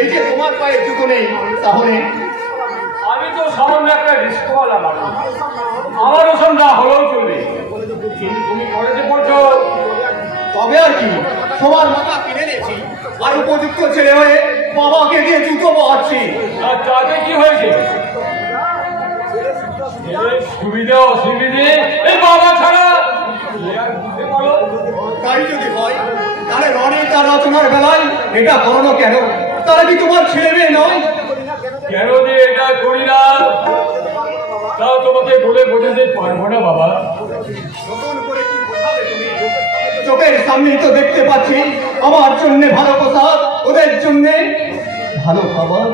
এই যে তোমার পায়ে জুতো নেই, তাহলে আমি তো সামান্য একটা রিস্কওয়ালা মানুষ, আমার ওসব না হলেও চলবে। কিন্তু তুমি কলেজে পড়ছো, তবে আর কি, তোমার মাথা কিনে নিয়েছি আর উপযুক্ত ছেলে হয়ে বাবাকে দিয়ে জুতো পাচ্ছি। আর তাতে কি হয়েছে? সুবিধা অসুবিধে এই বাবা ছাড়া তাই যদি হয় তাহলে রনি তার রচনার বেলায় এটা করো কেন? তারা কি তোমার ছেলে মেয়ে নয়? কেন যে এটা করি না তাও তোমাকে বলে বোঝাতে পারবো না বাবা। নতুন করে কি বোঝাবে তুমি? চোখের সামনেই তো দেখতে পাচ্ছি আমার জন্য ভালো পোশাক, ওদের জন্য ভালো খাবার,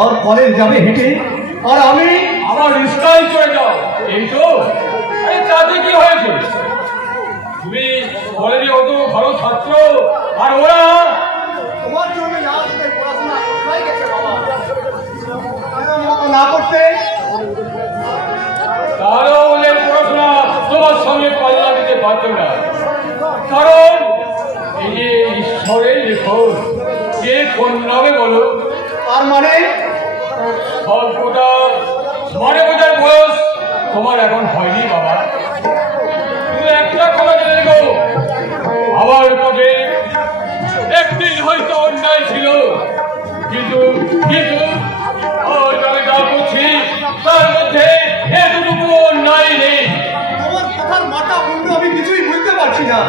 আর কলেজ যাবে হেঁটে, আর আমি আমার রিস্কায় চলে যাও, এই তো। এই তাতে কি হয়েছে? তুমি কলেজে অত ভালো ছাত্র, আর ওরা তোমার জন্য না আসলে পড়াশোনা কোথায় গেছে বাবা? না করতে তারও ওদের পড়াশোনা তোমার সঙ্গে পাল্লা দিতে পারত না, কারণ এই যে ঈশ্বরের লেখন কে কোন নামে বলো? আর মানে সবটা মানে বোঝার বয়স তোমার এখন হয়নি বাবা। তুমি একটা কথা জেনে গো, আমার কাছে একদিন হয়তো অন্যায় ছিল, কিন্তু কিন্তু আমি যা করছি তার মধ্যে এতটুকু অন্যায় নেই। তোমার কথার মাথা মুন্ডু আমি কিছুই বুঝতে পারছি না।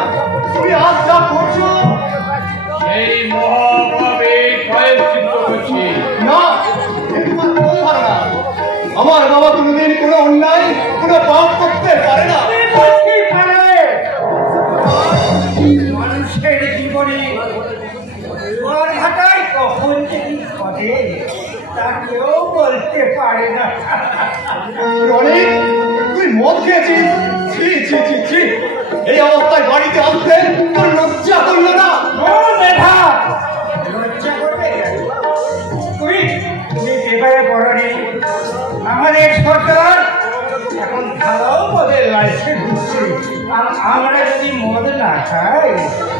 তুমি আজ যা করছো এই মহাভাবে প্রায়শ্চিত্ত করছি না, এ তোমার ভুল ধারণা। আমার বাবা কোনোদিন কোনো অন্যায় কোনো পাপ করতে পারে না। মানুষের জীবনে ওর ঘাটায় কখন যে কি ঘটে তা কেউ বলতে পারে না। রনি, তুই মদ খেয়েছিস? ছি ছি ছি ছি, এই অবস্থায় বাড়িতে আসতে তোর লজ্জা করলো না? লজ্জা করবে? তুমি তুমি পেপারে পড়নি আমাদের সরকার এখন খাওয়াও মদের লাইসেন্স দিচ্ছে, আর আমরা যদি মদ না খাই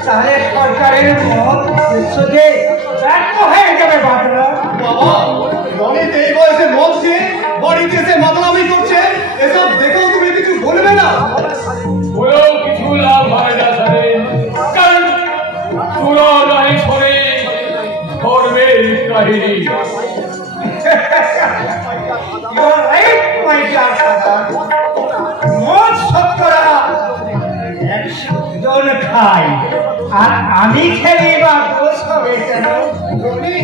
তাহলে সরকারের মদ যে ব্যর্থ হয়ে যাবে। বাদলা বাবা, রনি এই বয়সে মদ খেয়ে বাড়িতে এসে মাতলামি করছে, এসব দেখেও তুমি কিছু বলবে না? বলেও কিছু লাভ হয় না স্যারের, কারণ পুরো নয় শোনে ধর্মের কাহিনী। মদ শতকরা 100 জন খায়, আর আমি খেলি বা দোষ হবে কেন? রনি,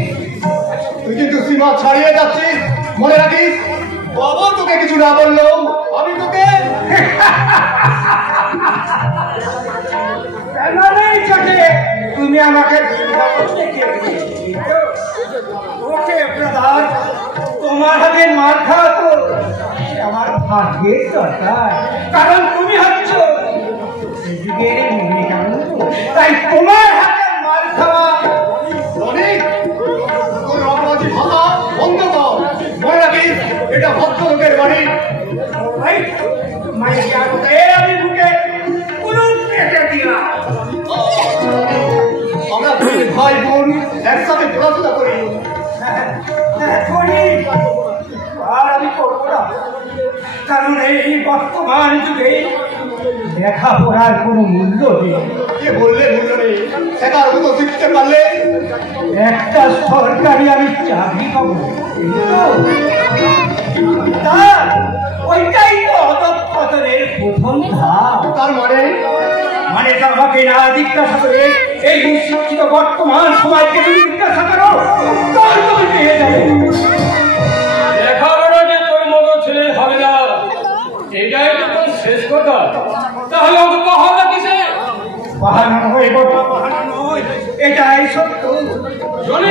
তুই কিন্তু সীমা ছাড়িয়ে যাচ্ছিস, মনে রাখিস। বাবা তোকে কিছু না বললো, আমি তোকে তুমি আমাকে ওকে প্রধান, তোমার হাতে মার খাওয়া তো আমার ভাগ্যের দরকার, কারণ তুমি হচ্ছ যুগের তাই তোমার হাতে মার খাওয়া। রনি, তোর রংবাজি ভাষা বন্ধ কর। মনে রাখিস এটা ভদ্রলোকের বাড়ি। আমি বুকে কুলুপ কেটে দিলাম। আমরা দুই ভাই বোন একসাথে পড়াশোনা করি। আর আমি করবো না, কারণ এই বর্তমান যুগে লেখাপড়ার কোনো মূল্য নেই। কে বললে মূল্য নেই? শেখার মতো শিখতে পারলে একটা সরকারি আমি চাকরি পাবো, ওইটাই তো অধঃপতনের প্রথম ধাপ। তার মানে আমাকে না জিজ্ঞাসা করে এই শিক্ষিত বর্তমান সমাজকে তুমি জিজ্ঞাসা করো, তার তুমি পেয়ে যাবে। লেখাপড়া যে তোর মতো ছেলে হবে না, এটাই তো তোর শেষ কথা। তাহলে ওকে বাহানা কিসে? বাহানা নয় বাবা, বাহানা নয়, এটাই সত্য।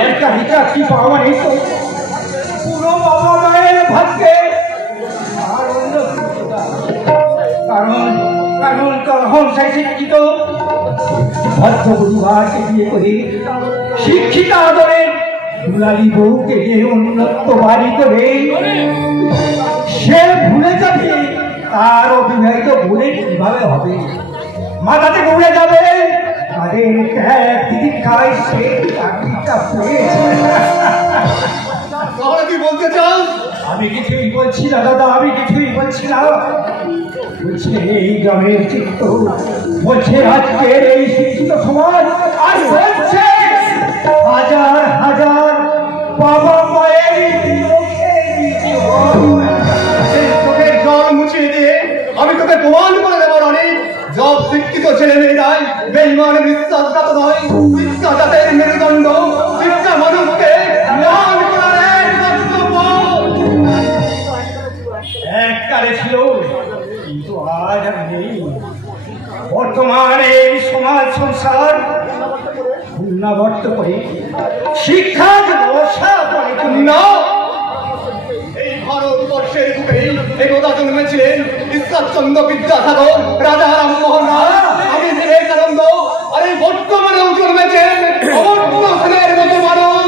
একটা চাকরি পাওয়া নেই তো পুরো বাবা মায়ের ভাগ্যে কারণ তখন সেই শিক্ষিত ভদ্র পরিবারকে বিয়ে করে শিক্ষিত আদরের দুলালি বউকে যে উন্নত বাড়ি করে সে ভুলে যাবে তার অবিবাহিত বলে কিভাবে হবে। মাথাতে ঘুরে যাবে তাদের দিদিক্ষায় সে চাকরিটা পেয়েছে। তাহলে কি বলতে চাও? আমি কিছুই বলছি না দাদা, আমি কিছুই বলছি না। বলছে এই গ্রামের চিত্ত, বলছে আজকের এই শিক্ষিত সমাজ, আর বলছে হাজার হাজার বাবা মায়ের তোদের জল মুছিয়ে দিয়ে আমি তোকে প্রমাণ করে দেবো রানী, সব শিক্ষিত ছেলে মেয়েরাই বেইমান বিশ্বাসঘাত নয়। শিক্ষা জাতের মেরুদণ্ড, শিক্ষা মানুষকে মহান করার একমাত্র পথ। এককালে ছিল কিন্তু আজ আর নেই। বর্তমানে এই সমাজ সংসার পুনরাবর্ত করে শিক্ষা না, এই ভারতবর্ষের বুকে একদা জন্মেছিলেন ঈশ্বরচন্দ্র বিদ্যাসাগর, রাজা রামমোহন রায়, আমি বিবেকানন্দ, আর এই বর্তমানেও জন্মেছেন অমর্ত্য সেনের মতো মানুষ।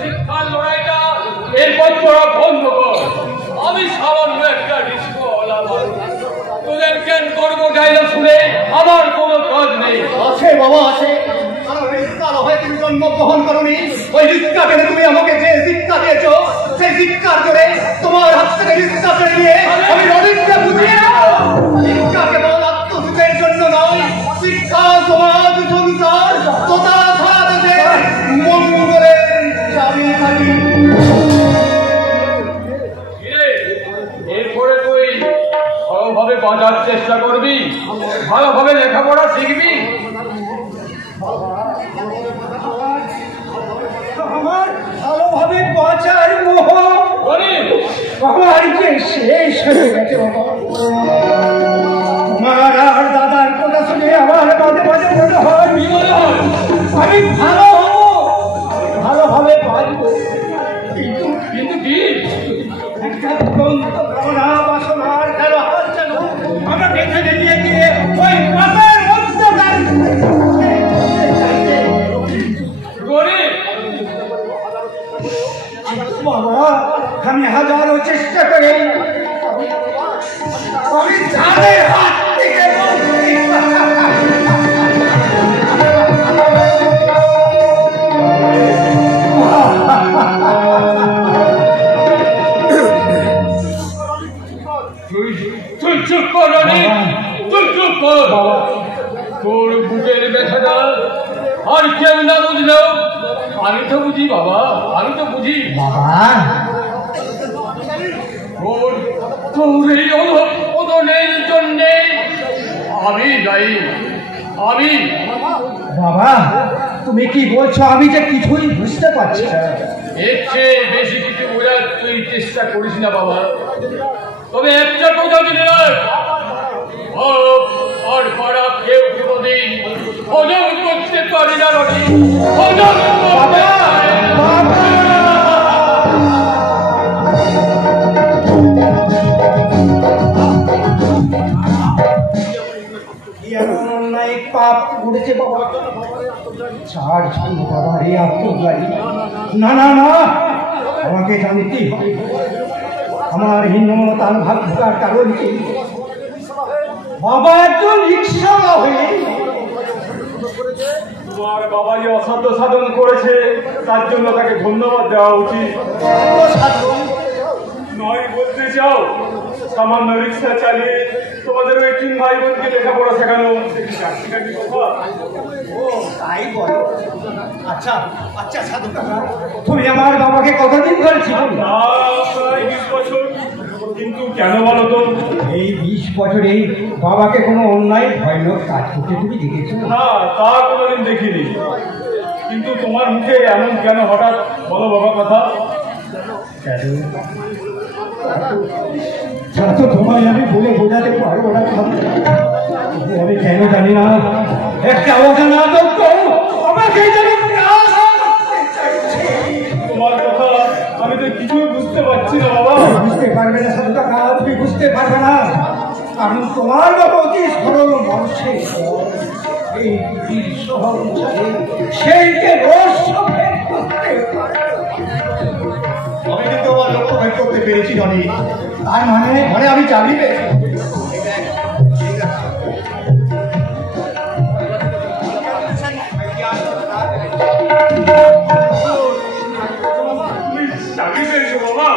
শিক্ষার লড়াইটা এরপর তোরা বন্ধ কর। আমি সামান্য একটা রিস্কওয়ালা মানুষ, তোদের কেন করবো ডায়লগ শুনে আমার কোনো কাজ নেই। আছে বাবা, আছে। কারণ রিস্কার হয়ে তুমি জন্মগ্রহণ করনি। ওই রিস্কা পেলে তুমি আমাকে যে শিক্ষা দিয়েছ, সেই শিক্ষার জোরে তোমার হাত থেকে রিস্কা পেয়ে নিয়ে আমি রবীন্দ্র বুঝিয়ে শিক্ষা কেবল আত্মসুখের জন্য নয়, শিক্ষা সমাজ সংসার তথা সারা দেশের মঙ্গলের চাবিকাঠি। এরপরে তুই ভালোভাবে বাঁচার চেষ্টা করবি, ভালোভাবে লেখাপড়া শিখবি। আমার ভালোভাবে বাঁচার মোহ আমার যে শেষ হয়ে গেছে বাবা। আমার আর দাদার কথা শুনে আমার মাঝে মাঝে মনে হয় আমি ভালো হবো, ভালোভাবে বাঁচবো, কিন্তু কি একটা দুরন্ত ভাবনা বাসনার গেল হাত যেন আমরা বেঁধে নিয়ে গিয়ে ওই পাপের মধ্যে বাবা। আমি হাজারো চেষ্টা করে আমি তাদের হাত থেকে তুই চুপ কর রানী, তুই চুপ কর। তোর বুকের ব্যথাটা আর কেউ না বুঝলেও আমি তো বুঝি বাবা, আমি তো বুঝি বাবা। তোর এই অধপতনের জন্যে আমি দায়ী, আমি। বাবা তুমি কি বলছো? আমি যে কিছুই বুঝতে পারছি না। এর চেয়ে বেশি কিছু বোঝার তুই চেষ্টা করিস না বাবা। তবে একটা কথা জেনে রাখ, আর পাড়া কেউ কোনোদিন হজম করতে পারি না রানী, হজম করতে পারে না। পাপ করেছে বাবা, ছাড় ছাড় বাবা রে আত্মগাড়ি। না না না, আমাকে জানতেই হবে আমার হীনতার ভাগ্যার কারণ কি। বাবা একজন রিক্সাওয়ালা হয়ে তোমার বাবা যে অসাধ্য সাধন করেছে তার জন্য তাকে ধন্যবাদ দেওয়া উচিত। নয় বলতে চাও সামান্য রিক্সা চালিয়ে তোমাদের ওই তিন ভাই বোনকে লেখাপড়া শেখানো কথা? ও তাই বলো। আচ্ছা আচ্ছা সাধু কাকা, তুমি আমার বাবাকে কতদিন ধরেছিল? প্রায় 20 বছর। কিন্তু কেন বলো তো? এই 20 বছরে বাবাকে কোনো অন্যায় ভয়ানক কাজ করতে তুমি দেখেছো? না, তা কোনোদিন দেখিনি। কিন্তু তোমার মুখে এমন কেন হঠাৎ বলো বাবা কথা? তো তোমায় আমি বলে বোঝাতে পারবো না। আমি কেন জানি না, একটা অজানা দুঃখ আমাকে তোমার কথা আমি তো কিছুই বুঝতে পারছি না বাবা। বুঝতে পারবে না সাধু কাকা, তুমি বুঝতে পারবে না, কারণ তোমার বাবা অতি সরল মানুষের এই সেইকে আমি কিন্তু আমার লক্ষ্য ভেদ করতে পেরেছি জনি। তার মানে আমি চাকরি পেয়েছি। তুমি চাকরি পেয়েছো বাবা?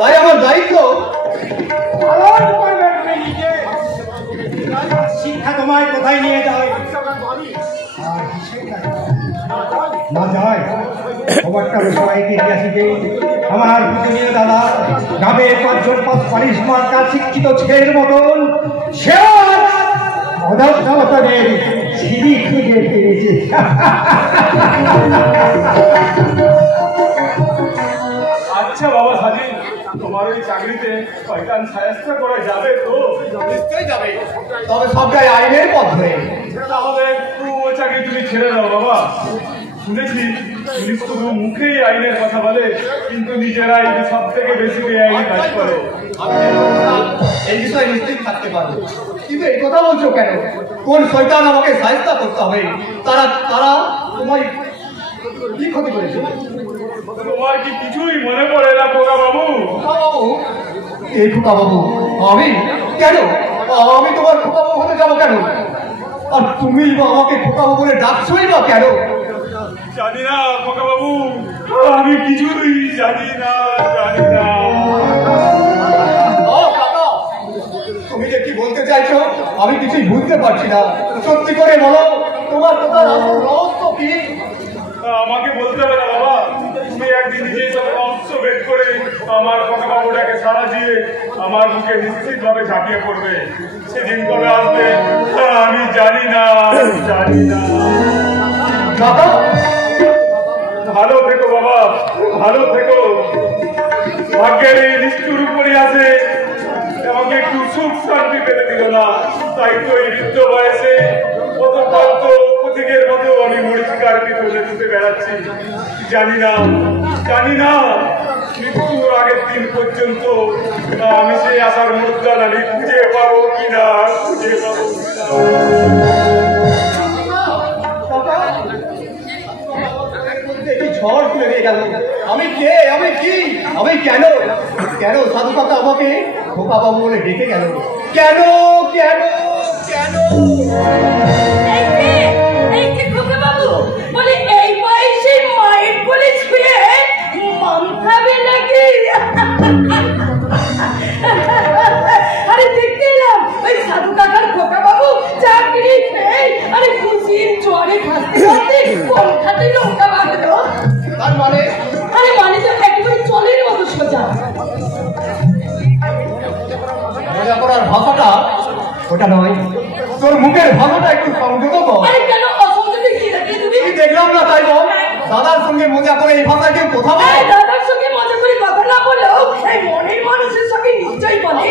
তাই আমার দায়িত্ব শিক্ষা তোমায় কোথায় নিয়ে যায় না যায় খবরটা সবাইকে ইতিহাসে আমার পূজনীয় দাদা গ্রামে 5 জন 5 পারিশ মার্কা শিক্ষিত ছেলের মতন সে অদাবতারের সিঁড়ি খুঁজে পেয়েছে। আচ্ছা বাবা সাজিদ, তোমার ওই চাকরিতে শয়তান সায়স্তা করা যাবে তো? নিশ্চয়ই যাবে, তবে সবটাই আইনের পথ ধরে। তাহলে একটু ওই চাকরি তুমি ছেড়ে দাও বাবা। শুনেছি পুলিশ শুধু মুখেই আইনের কথা বলে, কিন্তু নিজেরাই সব থেকে বেশি বেআইনি কাজ করে। এই বিষয়ে নিশ্চিত থাকতে পারবো, কিন্তু এই কথা বলছো কেন? কোন শয়তান আমাকে সাহায্য করতে হবে? তারা তারা তোমায় কি ক্ষতি করেছে? তোমার কি কিছুই মনে পড়ে না খোকা বাবু? বাবু, এই খোকা বাবু আমি কেন? আমি তোমার খোকা বাবু হতে যাবো কেন? আর তুমি আমাকে খোকা বাবু বলে ডাকছোই বা কেন? জানি না খোকা বাবু, আমি কিছুই জানি না। তুমি যে কি বলতে চাইছো আমি কিছুই বুঝতে পারছি না। সত্যি করে বলো, তোমার কথার আসল রহস্য কি? আমাকে বলতে হবে না বাবা, তুমি একদিন নিজেই সব রহস্য বের করে আমার খোকা বাবুটাকে সারা দিয়ে আমার মুখে নিশ্চিত ভাবে ঝাঁপিয়ে পড়বে। সেদিন কবে আসবে আমি জানি না। ভালো থেকো বাবা, ভালো থেকো। ভাগ্যের এই নিষ্ঠুর উপরই আছে আমাকে একটু সুখ শান্তি পেতে দিল না। তাই তো এই বৃদ্ধ বয়সে কত কত প্রতীকের মতো আমি মরিচিকার ভিতরে ছুটে বেড়াচ্ছি। জানি না মৃত্যুর আগের দিন পর্যন্ত আমি সেই আশার মুদ্রান আমি খুঁজে পাবো কিনা। ঝড় তুলে গেল। আমি কে? আমি কি? আমি কেন সাধু কাকা আমাকে খোকা বাবু বলে ডেকে গেল? কেন? এই যে খোকা বাবু বলে এই বয়সে মায়ের বলে ছুঁয়ে মাম খাবে নাকি? আরে দেখতে এলাম ওই সাধু কাকার খোকা বাবু চাকরি পেয়ে আরে খুশির জ্বরে ভাসতে কোন খাতে নৌকা বাঁধলো। তার মানে? আরে মানে তো একেবারে চলের মতো সোজা। মজা করার ভাষাটা ওটা নয়, তোর মুখের ভাষাটা একটু সংযত কর। আরে কেন অসংযত কি রাখি তুমি? দেখলাম না তাই বল। দাদার সঙ্গে মজা করে এই ভাষায় কেউ কথা বলে? দাদার সঙ্গে মজা করে কথা না বলেও এই মনের মানুষের সঙ্গে নিশ্চয়ই বলে।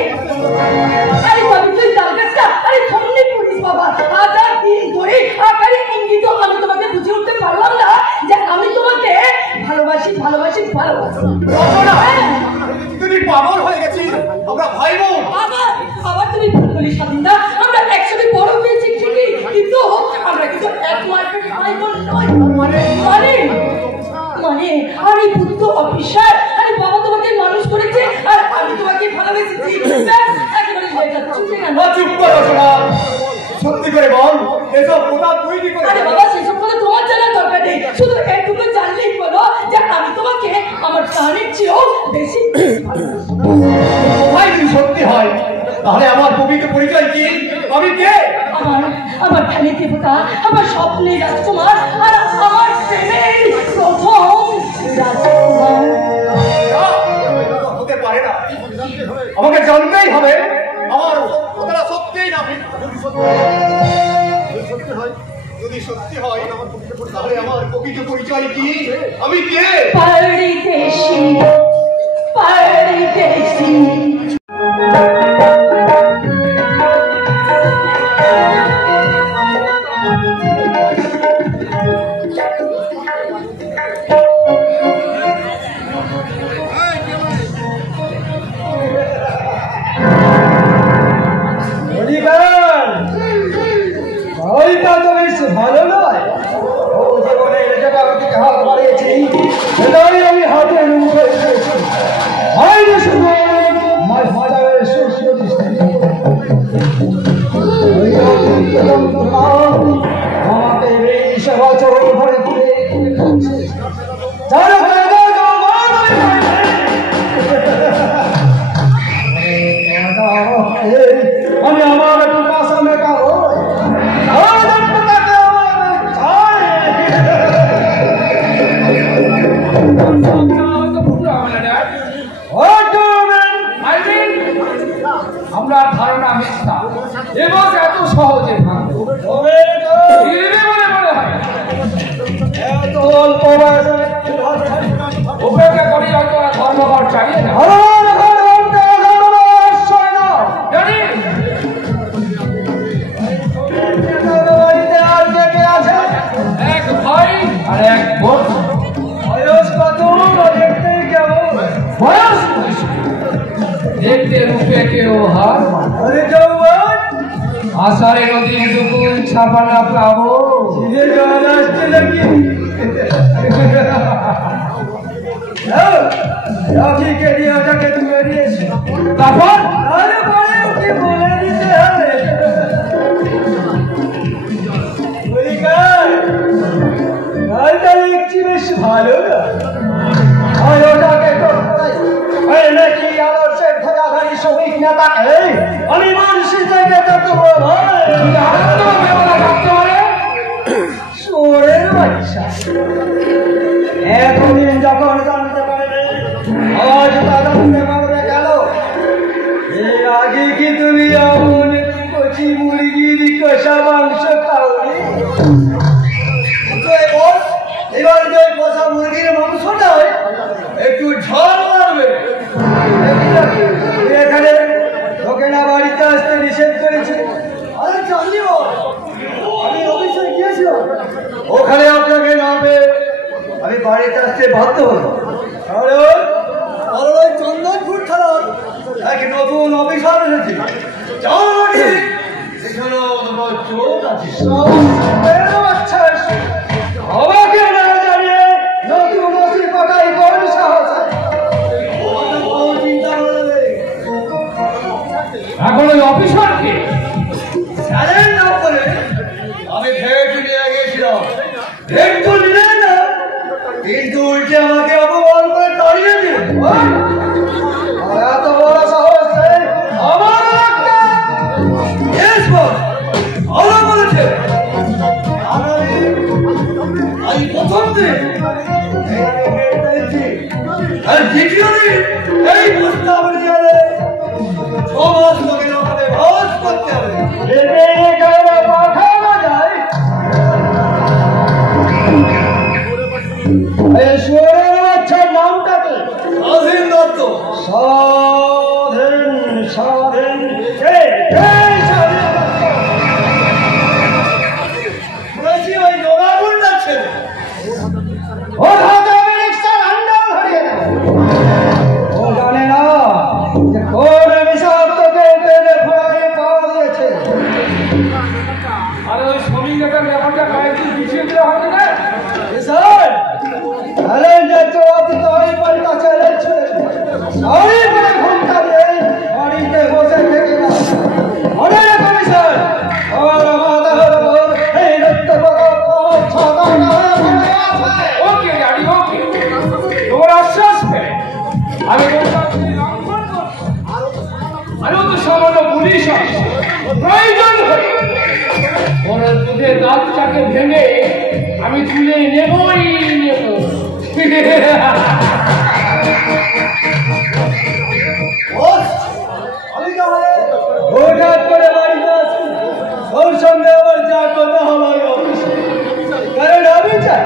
আরে তবে তুই কালকাসটা আরে সামনে পুলিশ বাবা হাজার দিন ধরে আকারে ইঙ্গিত আমি তোমাকে বুঝে উঠতে পারলাম না যে আমি তোমাকে ভালোবাসি। তুই পাগল হয়ে গেছিস? আমরা ভাই বোন। আবার তুমি ভুল বলি স্বাধীনতা, আমরা একসাথে বড় হয়েছি ঠিকই, কিন্তু আমরা কিন্তু এক মার্কেট ভাই বোন নয়। মানে আর এই বুদ্ধ অফিসার আরে বাবা তোমাকে মানুষ করেছে আর আমি তোমাকে ভালোবেসেছি। একেবারে চুপ করো শোনা, সত্যি করে বল এসব কথা তুই কি করে? আরে বাবা সেসব কথা তোমার জানি, শুধু এটুকু জানলেই বলো যে আমি তোমাকে আমার প্রাণের চেয়েও বেশি ভাই যদি সত্যি হয় তাহলে আমার প্রকৃত পরিচয় কি? আমি কে? আমার ধ্যানের দেবতা, আমার স্বপ্নের রাজকুমার, আর আমার প্রেমের প্রথম রাজকুমার। হতে পারে না, আমাকে জানতেই হবে আমার কথাটা সত্যি না। যদি সত্যি হয় তাহলে আমার প্রকৃত পরিচয় কি? আমি কে? পরদেশী, পরদেশী। ভালো নয় ও জীবনে এটা আমি হাত বাড়িয়েছি, এটাই আমি হাতে মুখে এসেছি। আইনে শুধু মাজারের সুস্থ আমাকে বেশ বছর ধরে আমি আমার একটু পাশা মেকাবো। আমরা ধারণা মিথ্যা এবং এত সহজে ভাঙবে মনে হয়। এত অল্প বয়সে উপেক্ষা করি হয়তো ধর্মঘট চালিয়ে না জানি এক ভাই আর এক বোন। বয়স কত? দেখতে কেমন? বয়স দেখতে রূপে কেউ হার আরে যৌবন আষাঢ়ে নদীর দুপুর ছাপানা পাবো জল আসছে নাকি? রাজি কেরিয়াটাকে তুলে দিয়েছি, তারপর আরে পরে ওকে বলে দিতে হবে। গানটা দেখছি বেশ ভালো না, আর ওটাকে নাকি আদর্শের ঠেকাধারী শ্রমিক নেতাকে আমি মানুষের জায়গায় দেখতে পারবো। সোরের বাচ্চা এতদিন যখন জানতে পারবে আজ তা জানতে পারবে গেল। এর আগে কি তুমি এমন কচি মুরগির কষা মাংস খাওনি? এবার যে কষা মুরগির মাংসটা একটু ঝাল মারবে। এখানে তোকে না বাড়িতে আসতে নিষেধ করেছে? আরে জানি আমি অফিসে গিয়েছিলাম, ওখানে আপনাকে না পেয়ে আমি বাড়িতে আসতে বাধ্য হলাম। কারণ ওই চন্দনপুর থানার এক নতুন অফিসার এসেছি। আমাকে না জানিয়ে নতুন ওসি পাঠাই কোন সাহস? এখন ওই অফিসারকে জানেন না বলে আমি ভেট নিয়ে গিয়েছিলাম। ভেট তো নিলেন না, কিন্তু উল্টে আমাকে অপমান করে তাড়িয়ে দিলেন। এত বড় সাহস আমার ভালো বলেছে। আমি প্রথম দিন আর দ্বিতীয় দিন এই প্রস্তাব নিয়ে সমাজ লোকের ওখানে ভাস করতে হবে। নামটাকে স্বাধীন দত্ত। স্বাধীন স্বাধীন ওই নোরাগুন্ডা ছেলে ও জানে না কোন বিষয় তোকে পেলে ফোড়াকে পাওয়া দিয়েছে। প্রয়োজন হলে বড় দুধের গাছটাকে ভেঙে আমি তুলে নেবই নেব। আমি তাহলে হঠাৎ করে বাড়িতে আসি, ওর সঙ্গে আবার যা কথা আমার অফিসে, কারণ আমি চাই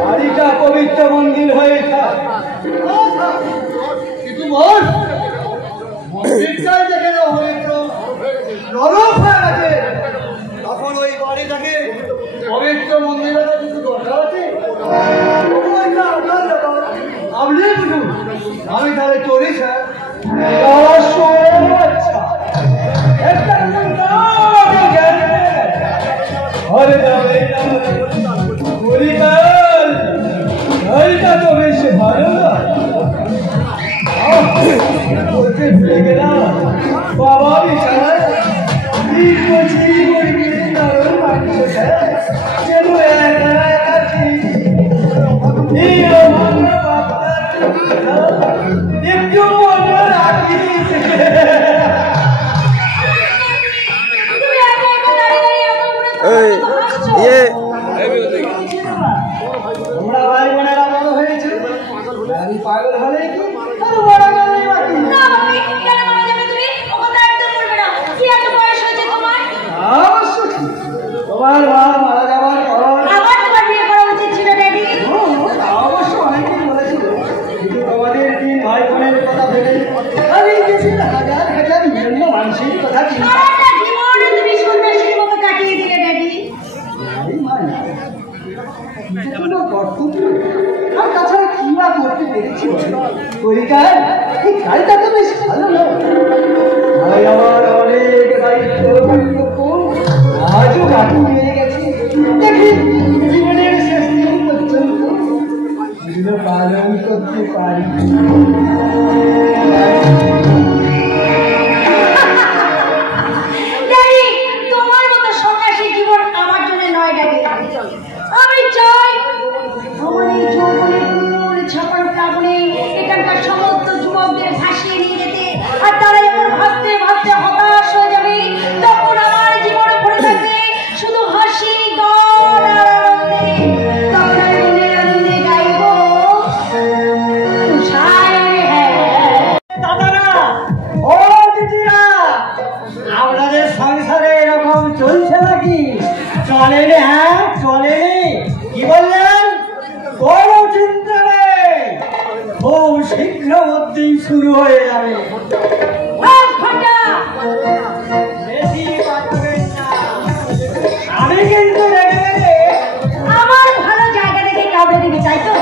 বাড়িটা পবিত্র মন্দির হয়ে থাক। কিন্তু বস, মন্দিরটাই যেখানে পবিত্র নরক হয়ে আছে, তখন ওই বাড়িটাকে পবিত্র মন্দিরের কিছু দরকার আছে? আপনার ব্যাপার, আপনি বুঝুন। আমি তাহলে চলি স্যার। আচ্ছা, একটা ঘরে যাবে ঘড়িটা তো বেশ ভালো না, বলতে ভুলে গেলাম বাবা বিছানায় কি করছি একটু মনে রাখিস। আমরা ভাই বোনেরা বড় হয়েছে, আমি পাগল হলে কি বড় গেলে বাকি না। কেন মারা যাবে তুমি? ও কথা একদম বলবে না। কি এত বয়স হয়েছে তোমার? অবশ্যই তোমার মা মারা যাওয়ার পর আবার তোমার বিয়ে করা উচিত ছিল ড্যাডি। অবশ্য অনেকেই বলেছিল, কিন্তু তোমাদের তিন ভাই বোনের কথা ভেবে আমি গেছিল হাজার হাজার বিভিন্ন মানুষের কথা চিন্তা। সারাটা জীবন তুমি সন্ন্যাসীর মতো কাটিয়ে দিলে ড্যাডি। আর তাছাড়া কি বা করতে পেরেছি পরিকার? এই কাজটা তো বেশ ভালো না। ভাই আমার অনেক দায়িত্ব আজও কাটি হয়ে গেছে। দেখি জীবনের শেষ দিন পর্যন্ত এগুলো পালন করতে পারি। ড্যাডি, তোমার মতো সন্ন্যাসী জীবন আমার জন্য নয় ড্যাডি। আমি চাই আমার এই যৌবনের ছাপান প্লাবনে এখানকার সমস্ত যুবকদের ভাসিয়ে নিয়ে যেতে, আর তারা যখন ভাবতে ভাবতে হতাশ হয়ে যাবে, তখন আমার জীবন ভরে থাকবে শুধু হাসি, গান আর আনন্দে। তখন আমি মনের আনন্দে গাইব দাদারা, ও দিদিরা, আপনাদের সংসারে এরকম চলছে নাকি? চলেনি? হ্যাঁ চলেনি। কি বললেন? কোনো চিন্তা নেই, খুব শীঘ্র মধ্যেই শুরু হয়ে যাবে। বেশি পাঠাবেন না, আমি কিন্তু রেগে গেলে আমার ভালো জায়গা দেখে কাউকে দিবি, তাই তো?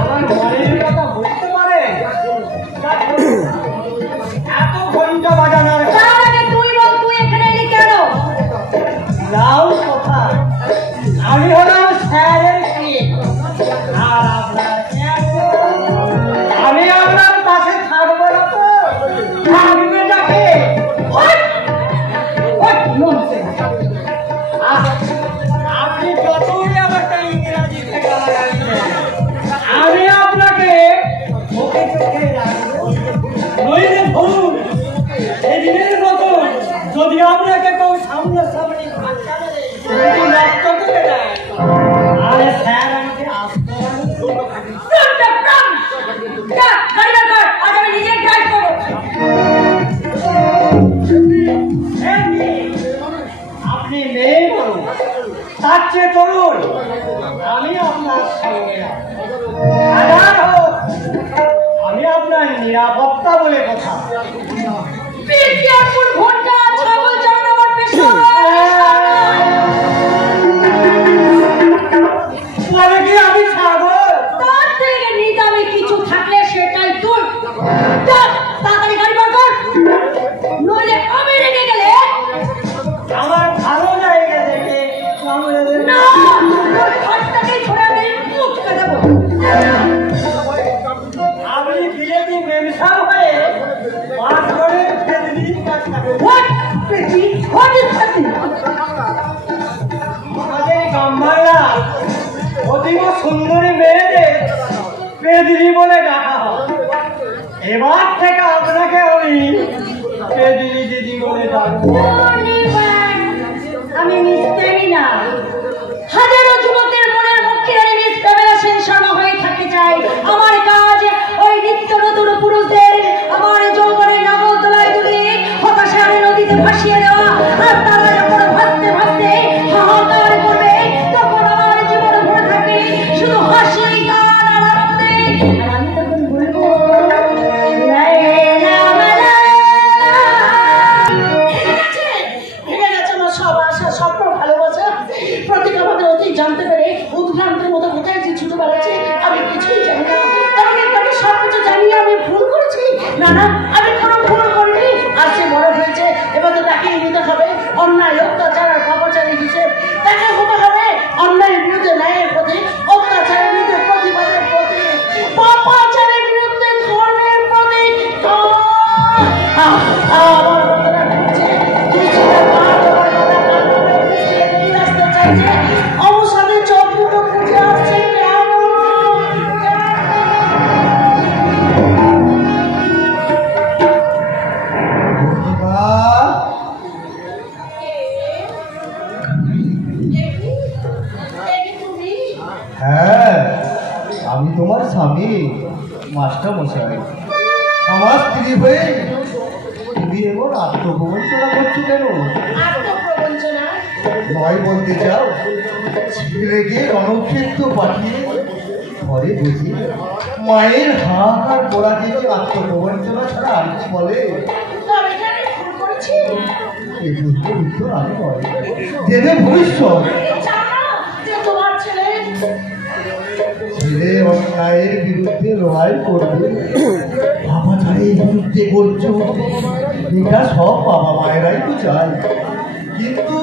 আমার মনের কথা বুঝতে পারে। এত ঘন্টা বাজানোর তার আগে তুই বল, তুই এখানে এলি কেন? লাউ কথা, আমি হলাম স্যারের মেয়ে, আর আপনার স্যার। আমি আপনার পাশে থাকবো না তো থাকবে যাকে। আপনি যতই আমাকে ইংরাজি থেকে লাগাবেন, আমি আপনাকে চোখে চোখে রাখবো। নইলে ধরুন সেদিনের মতো যদি আপনাকে কেউ সামনাসামনি ধাক্কা দেয়, যদি নষ্ট করে দেয়, আরে স্যার আমাকে আসতে আপনি মেয়ে বলুন, তার চেয়ে চলুন আমি আপনার সঙ্গে হাজার হোক, আমি আপনার নিরাপত্তা বলে কথা। বলে কি আমি ছাগল? তার থেকে নিদামে কিছু থাকলে সেটাই তোর। তাড়াতাড়ি গাড়ি বার কর, নইলে আমি রেগে গেলে আমার ভালো জায়গা দেখে সামনে দেবে না, তোর ঘরটাকেই ধরে আমি মুখকে দেবো। আপনি বিলেতি মেমসার হয়ে পাঁচ করে ফেদরির কাজ থাকে। What? Pretty? What is happening? আমাদের গ্রামবাংলা অতীব সুন্দরী মেয়েদের পেদরি বলে ডাকা হয়। এবার থেকে আপনাকে আমি আমি মিস্ত্রি না, হাজারো যুবকের মনের মুখে আমি মিস প্রেমেলা সেন শর্মা হয়ে থাকতে চাই। আমার কাজ ওই নিত্য নতুন পুরুষদের আমার যৌবনের নাগরদোলায় তুলে হতাশার নদীতে ভাসিয়ে দেওয়া, আর তারা যখন ভাসতে ভাসতে হাহাকার করবে তখন আমার জীবন ভরে থাকবে শুধু হাসি গান আর আনন্দে। আর আমি তখন বলবো সব আশা স্বপ্ন ভালোবাসা প্রতীক আমাদের অতীত জানতে পেরে উদ্ভ্রান্তের মতো কোথায় যে ছুটে বেড়াচ্ছে আমি কিছুই জানি না। কারণ তাকে সব কিছু জানিয়ে আমি ভুল করেছি। না না, আমি কোনো ভুল করিনি। আর সে বড় হয়েছে, এবার তো তাকে নিতে হবে অন্যায় অত্যাচার আর পাপাচারী হিসেব। তাকে হতে হবে অন্যায়ের বিরুদ্ধে ন্যায়ের পথে, অত্যাচারের বিরুদ্ধে প্রতিবাদের পথে, পাপাচারের বিরুদ্ধে ধর্মের পথে। আমার কথাটা ঢুকছে অবসাদে চোখ দুটো খুঁজে আসছে কেন? হ্যাঁ, আমি তোমার স্বামী মাস্টার মশাই। আমার স্ত্রী হয়ে তুমি এমন আত্মপ্রবঞ্চনা করছো কেন? আত্মপ্রবঞ্চনা নয় বলতে চাও ছেলেকে রণক্ষেত্র পাঠিয়ে ঘরে বসে মায়ের হাহাকার পড়া থেকে আত্মপ্রবঞ্চনা ছাড়া আর কি বলে? তবে এখানে ভুল করেছি। এই প্রশ্নের উত্তর আমি নয়, দেবে ভবিষ্যৎ। তোমার ছেলে ছেলে অন্যায়ের বিরুদ্ধে লড়াই করবে, বাবাচারের বিরুদ্ধে করছো, এটা সব বাবা মায়েরাই তো চায়। কিন্তু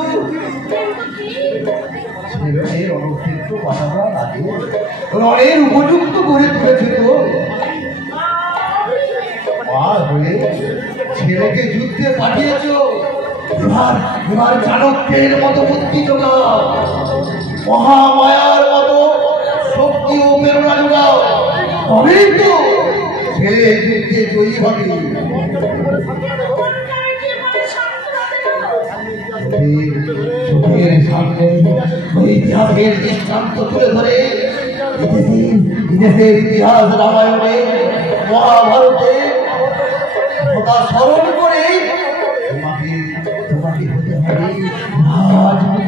ছেলেকে রণক্ষেত্র পাঠাবার আগে রণের উপযুক্ত করে তুলেছে তো। মা হয়ে ছেলেকে যুদ্ধে পাঠিয়েছ, এবার চাণক্যের মতো বুদ্ধি জোগাও, মহামায়ার মতো শক্তি ও প্রেরণা জোগাও, তবেই তো ছেলে যুদ্ধে জয়ী হবে। চোখের সামনে ইতিহাসের দৃষ্টান্ত তুলে ধরে দেশের ইতিহাস রামায়ণে মহাভারতে কথা স্মরণ করে তোমাকে হতে হবে রাজপুত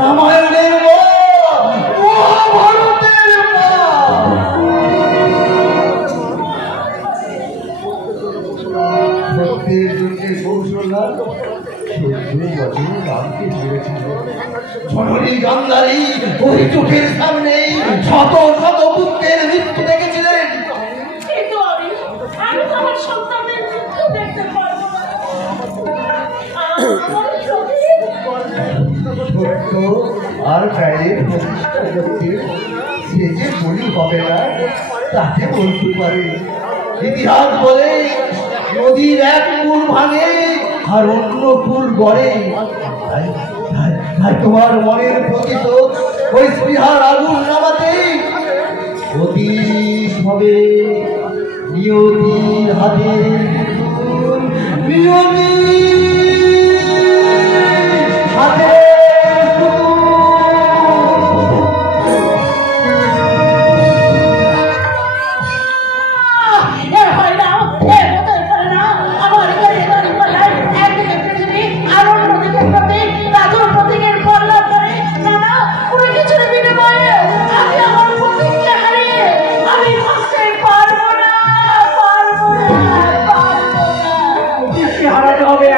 রামায়ণের মহাভারতের সত্যের জন্য কৌশলা ১৪ বছর রামকে ছেড়েছিল। জননী গান্ধারী ওই চোখের সামনে শত শত পুত্রের মৃত্যু দেখেছিলেন। কিন্তু আমি তো আমার সন্তানের মৃত্যু দেখতে পারবো না। সত্য আর গায়ের প্রতিষ্ঠা করতে সে যে বলি হবে না তাকে বলতে পারে। ইতিহাস বলে নদীর এক কূল ভাঙে আর অন্য কূল গড়ে। তাই তোমার মনের প্রতিশোধ ওই স্পৃহার আগুন নামাতে অতীত হবে নিয়তির হাতে, নিয়তির হাতে।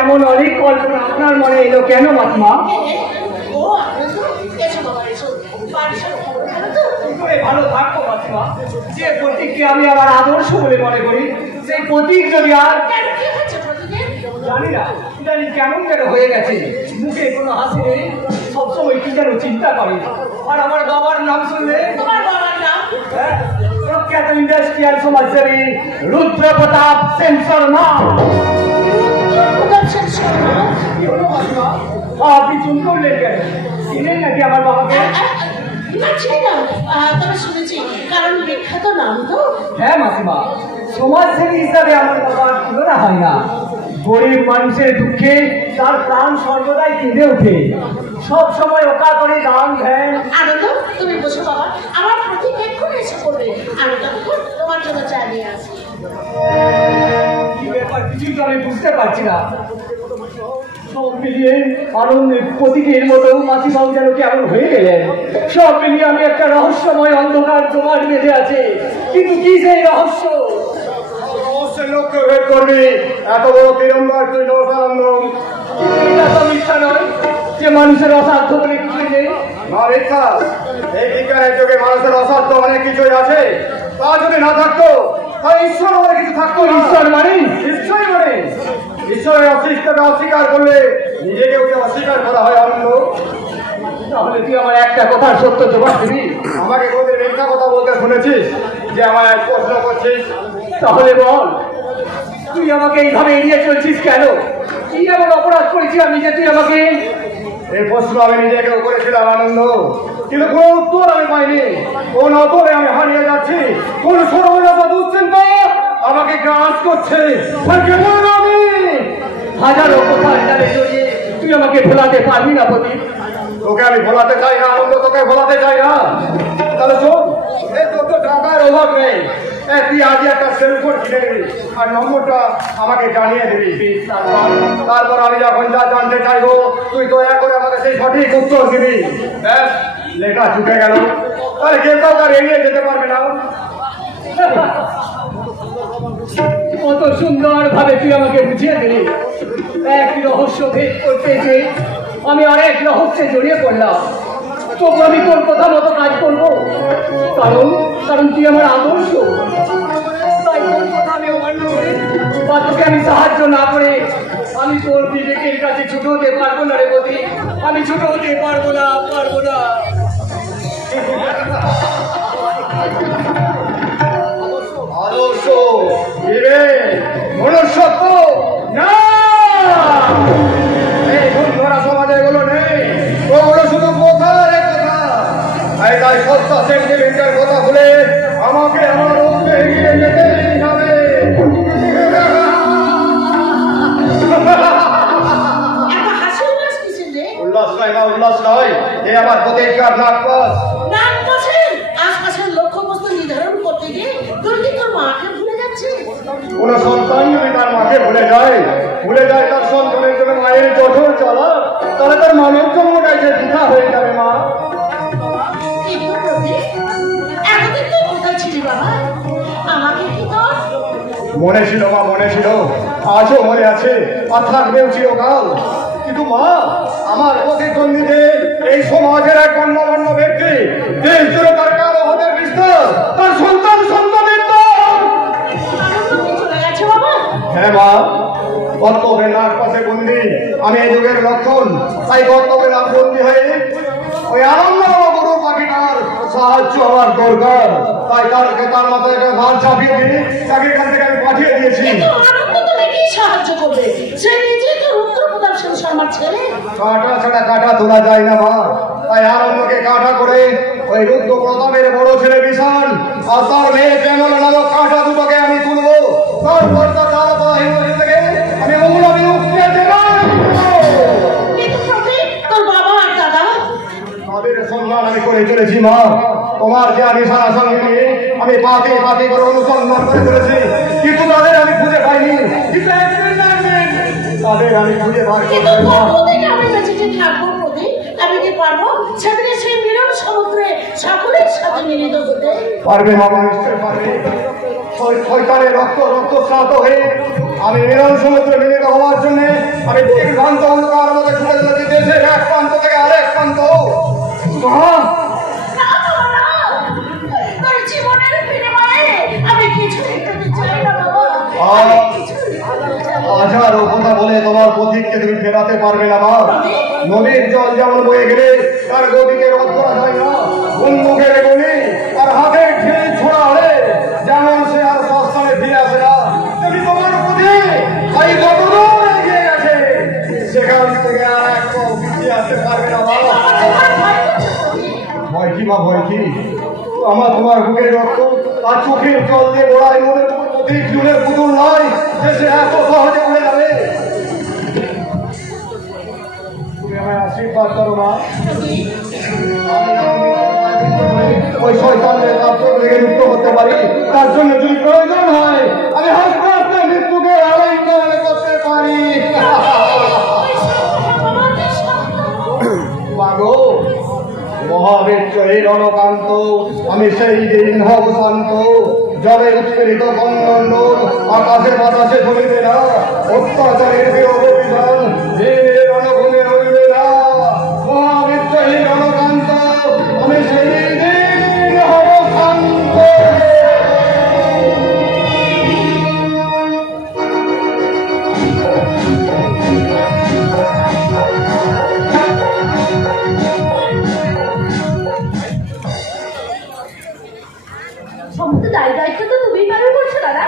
এমন অনেক কল্পনা আপনার মনে এলো কেন মাতমা? ভালো থাকবো মাতমা, যে প্রতীককে আমি আমার আদর্শ বলে মনে করি সেই প্রতীক যদি আর জানি না জানি কেমন যেন হয়ে গেছে, মুখে কোনো হাসি নেই, সবসময় কি যেন চিন্তা করে। আর আমার বাবার নাম শুনলে, তোমার বাবার নাম প্রখ্যাত ইন্ডাস্ট্রিয়াল সমাজসেবী রুদ্র প্রতাপ সেন শর্মা। আপনি চুন করলেন কেন? চিনেন নাকি আমার বাবাকে? তবে শুনেছি, কারণ বিখ্যাত নাম তো। হ্যাঁ মাসিমা, সমাজসেবী হিসাবে আমার বাবার তুলনা হয় না। গরিব মানুষের দুঃখে তার প্রাণ সর্বদাই কেঁদে ওঠে, সব সময় অকাতরে দান দেন। আনন্দ, তুমি বসো বাবা, আমার প্রতীক এক্ষুনি এসে পড়বে। আমি তখন তোমার জন্য চা নিয়ে আসি। কি ব্যাপার, কিছুই তো আমি বুঝতে পারছি না। সব মিলিয়ে আনন্দের প্রতীকের মতো মাসিমাও যেন কেমন হয়ে গেলেন। সব মিলিয়ে আমি একটা রহস্যময় অন্ধকার জমাট বেঁধে আছে, কিন্তু কি সেই রহস্য? অবশ্যই লক্ষ্য ভেদ করবি। এত বড় তিরঙ্গার তুই রসানন্দ। এটা তো মিথ্যা নয় যে মানুষের অসাধ্য বলে কিছু নেই। না মিথ্যা, এই বিজ্ঞানের যুগে মানুষের অসাধ্য অনেক কিছুই আছে। তা যদি না থাকতো তাহলে ঈশ্বর বলে কিছু থাকতো না। ঈশ্বর মানে? নিশ্চয়ই মানে ঈশ্বরের অস্তিত্বকে অস্বীকার করলে নিজেকে অস্বীকার করা হয় আনন্দ। তাহলে তুই আমার একটা কথার সত্য জবাব দিবি? আমাকে কোনোদিন মিথ্যা কথা বলতে শুনেছিস যে আমায় এক প্রশ্ন করছিস? তাহলে বল, তুই আমাকে এইভাবে এড়িয়ে চলছিস কেন? কি এমন অপরাধ করেছি আমি যে তুই আমাকে? এই প্রশ্ন আমি নিজেকেও করেছিলাম আনন্দ, কিন্তু কোনো উত্তর আমি পাইনি। কোন অতলে আমি হারিয়ে যাচ্ছি, কোন সর্বনাশা দুশ্চিন্তা আমাকে গ্রাস করছে। আমি হাজারো কথার জালে জড়িয়ে তুই আমাকে ভোলাতে পারবি না প্রদীপ। তোকে আমি ভোলাতে চাই না আনন্দ, তোকে ভোলাতে চাই না। তাহলে শোন, এই তোর তো টাকার অভাব নেই, তুই আজ একটা সেলফোন কিনে নিবি আর নম্বরটা আমাকে জানিয়ে দিবি। তারপর আমি যখন যা জানতে চাইবো তুই দয়া করে আমাকে সেই সঠিক উত্তর দিবি। ব্যাস, লেখা ছুটে গেল। তাহলে কেউ কাউকে আর এড়িয়ে যেতে পারবে না। কত সুন্দর ভাবে তুই আমাকে বুঝিয়ে দিলি। এক রহস্য ভেদ করতে যে আমি আরেক রহস্যে জড়িয়ে পড়লাম। তবু আমি তোর কথা মতো কাজ করবো, কারণ তুই আমার আদর্শ। তাই তোর কথা আমি অমান্য করে বা তোকে আমি সাহায্য না করে আমি তোর বিবেকের কাছে ছোট হতে পারবো না রে বদি। আমি ছোট হতে পারবো না। আদর্শ, বিবেক, মনুষ্যত্ব না, এই বন্ধুরা সমাজে এগুলো নেই। ওগুলো শুধু কথার এক কথা। তাই সত্তা সেন্টিমেন্টের কথা বলে আমাকে আমার লক্ষ্যে এগিয়ে যেতেই হবে। এত হাসি উল্লাস কিসের রে? উল্লাস নয় মা, উল্লাস নয়, এ আমার প্রতিজ্ঞার নাটপাস। নাটপাসের আশপাশের লক্ষ্যবস্তু নির্ধারণ করতে গিয়ে তুই কি তোর মাকে ভুলে যাচ্ছিস? কোন সন্তান যদি তার মাকে ভুলে যায় তার সন্তানের জন্য মায়ের জঠর জ্বালা, তাহলে তার মানব জন্মটাই যে বৃথা হয়ে যাবে মা। কিন্তু প্রদীপ, এতদিন তুই কোথায় ছিলি বাবা? আমাকে কি তোর মনে ছিল মা, মনে ছিল, আজও মনে আছে, আর থাকবেও চিরকাল। কিন্তু মা, আমার প্রতিদ্বন্দ্বীতে এই সমাজের এক গণ্যমান্য ব্যক্তি, দেশ জুড়ে তার কালো হাতের বিস্তার, তার সন্তান সন্তানের দল। চলে গেছে বাবা? হ্যাঁ মা, কর্তব্যের নাক পাশে বন্দি আমি এই যুগের লক্ষণ। তাই কর্তব্যের নাক বন্দি হয়ে ওই আনন্দ গরু পাখিটার সাহায্য আমার দরকার। তাই তার মাথায় একটা ভার চাপিয়ে দিয়ে তাকে এখান থেকে আমি পাঠিয়ে দিয়েছি। কিন্তু আনন্দ তোকে কি সাহায্য করবে? সে নিজেই তো রুদ্রপ্রতাপ সেন শর্মার ছেলে। কাঁটা ছাড়া কাঁটা তোলা যায় না মা। তাই আনন্দকে কাঁটা করে ওই রুদ্র প্রতাপের বড় ছেলে বিশাল আর তার মেয়ে প্রেমল নামক কাঁটা দুটোকে আমি তুলবো। তারপর তার দাদা বাহিনী থেকে আমি অমূল্য কিন্তু প্রদীপ, তোর বাবা আর দাদা তাদের সন্ধান আমি করে চলেছি মা। তোমার যে আমি সারা সঙ্গে নিয়ে আমি পাতে পাতে করে অনুসন্ধান করে চলেছি, কিন্তু তাদের আমি খুঁজে পাইনি। কিন্তু একদিন না একদিন তাদের আমি খুঁজে বার কিন্তু করবো মা। কতদিন আমি বেঁচে থাকবো প্রদীপ? আমি কি পারবো সেদিনে সেই মিলন সমুদ্রে সকলের সাথে মিলিত হতে? পারবে মামা, নিশ্চয় পারবে। শয়তানের রক্তস্নাত হয়ে আমি মিলন সমুদ্রে মিলিত হওয়ার জন্য আমি দিগ্ভ্রান্ত অন্ধকার মধ্যে ছুটে চলেছি দেশের এক প্রান্ত থেকে আরেক প্রান্ত। মা, না বাবা, না। তোর জীবনের বিনিময়ে আমি কিছুই পেতে চাই না বাবা। আমি কিছুই পেতে চাই না। হাজারো কথা বলে তোমার পথিককে তুমি ফেরাতে পারবে না মা। নদীর জল যেমন বয়ে গেলে তার গতিকে রোধ করা যায় না, উন্মুখের গলি আর হাতের ঢিল ছোড়া হলে যেমন সে আর সস্তানে ফিরে আসে না, তেমনি তোমার পথিক তাই কতদূর এগিয়ে গেছে, সেখান থেকে আর এক পাও পিছিয়ে আসতে পারবে না মা। আমার তোমার ভয় করছে প্রদীপ। ভয় কি মা, ভয় কি? আমার তোমার বুকের রক্ত আর চোখের জল দিয়ে গোড়ায় মনে পথিক জুলের পুতুল নয় যে সে এত সহজে উড়ে যাবে। মহাবীর রণকান্ত, আমি সেই দিন হব শান্ত, জলে উৎপীড়িত গঙ্গন্ডর আকাশে বাতাসে ধরিবে না, অত্যাচারের অভিযান রণভূমে হইবে না। মহাবীর রণকান্ত, আমি সেই দিন হব শান্ত। সমস্ত দায়িত্ব তো তুমি পালন করছো দাদা।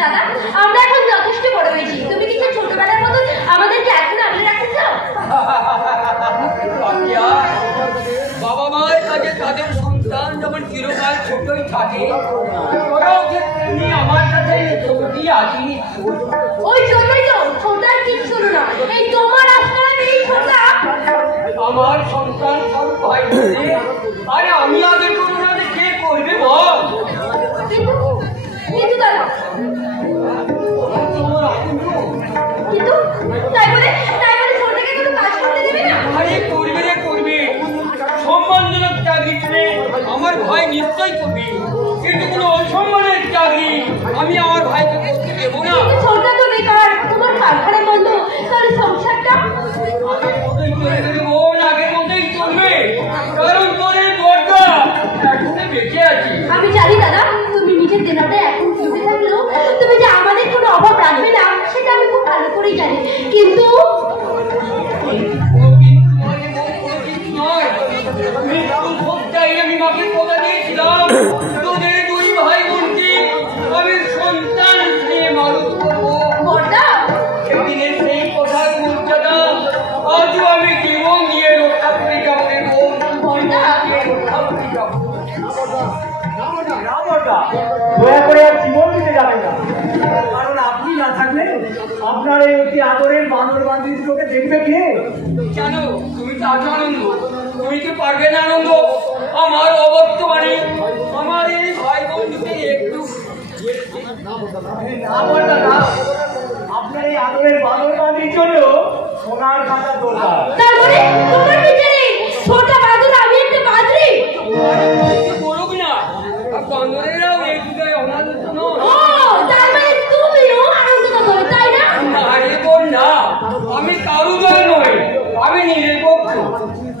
দাদা আমরা এখন যথেষ্ট বড় হয়েছি, তুমি কিছু ছোটবেলার মতো আমাদেরকে এখন আগলে রাখতে চাও? বাবা মায়ের কাছে তাদের সন্তান যেমন চিরকাল ছোটই থাকে, আমার কাছে ছোটই আছি। ওই জন্যই তো ছোটার কিচ্ছু না, এই তোমার আশা এই ছোটা আমার সন্তান সব ভাই, আরে আমি আগে করবো না, কে করবে বল? কিন্তু দাদা, কিন্তু তাই বলে ছোটকে কোনো কাজ করতে দেবে না? আরে করবে রে করবে, সম্মানজনক চাকরি পেলে আমার ভাই নিশ্চয়ই করবে, কিন্তু কোনো অসম্মানের চাকরি আমি আমার ভাইকে করতে দেবো না। ছোটটা তো বেকার, তোমার কারখানা বন্ধ, তাহলে সংসারটা আগের মতোই চলবে, কারণ তোর এই বড়টা এখনো বেঁচে আছে। আমি জানি দাদা, তুমি নিজের দেনাটা এখন চলতে থাকলেও তুমি যে আমাদের কোনো অভাব রাখবে না সেটা আমি খুব ভালো করেই জানি, কিন্তু আমি মাকে কথা দিয়েছিলাম তোদের দুই ভাই বোনকে আমি সন্তান নিয়ে মানুষ করবো। সেদিনের সেই কথার মর্যাদা আজও আমি জীবন নিয়ে রক্ষা করে যাবো, রক্ষা করে যাবো। দয়া করে আর জীবন দিতে যাবেন না, কারণ আপনি না থাকলে আপনার এই অতি আদরের বানর বান্ধবীগুলোকে দেখবে কে? জানো তুমি তো আছো আনন্দ, তুমি কি পারবে না আনন্দ? আমার অবর্তমানে আমার এই ভাই বোনকে একটু আপনার এই আদরের বানর বান্ধবীর জন্য সোনার খাতা দরকার। তারপরে তোমার বিচারে ছোটা বাদুর আমি একটা বাদরি বলুক না, বান্দরেরাও এই যুগে অনাদর নয়। ও তার মানে তুমিও আনন্দ করো তাই না? আরে বোন না, আমি কারুদয় নই, আমি নিরপেক্ষ,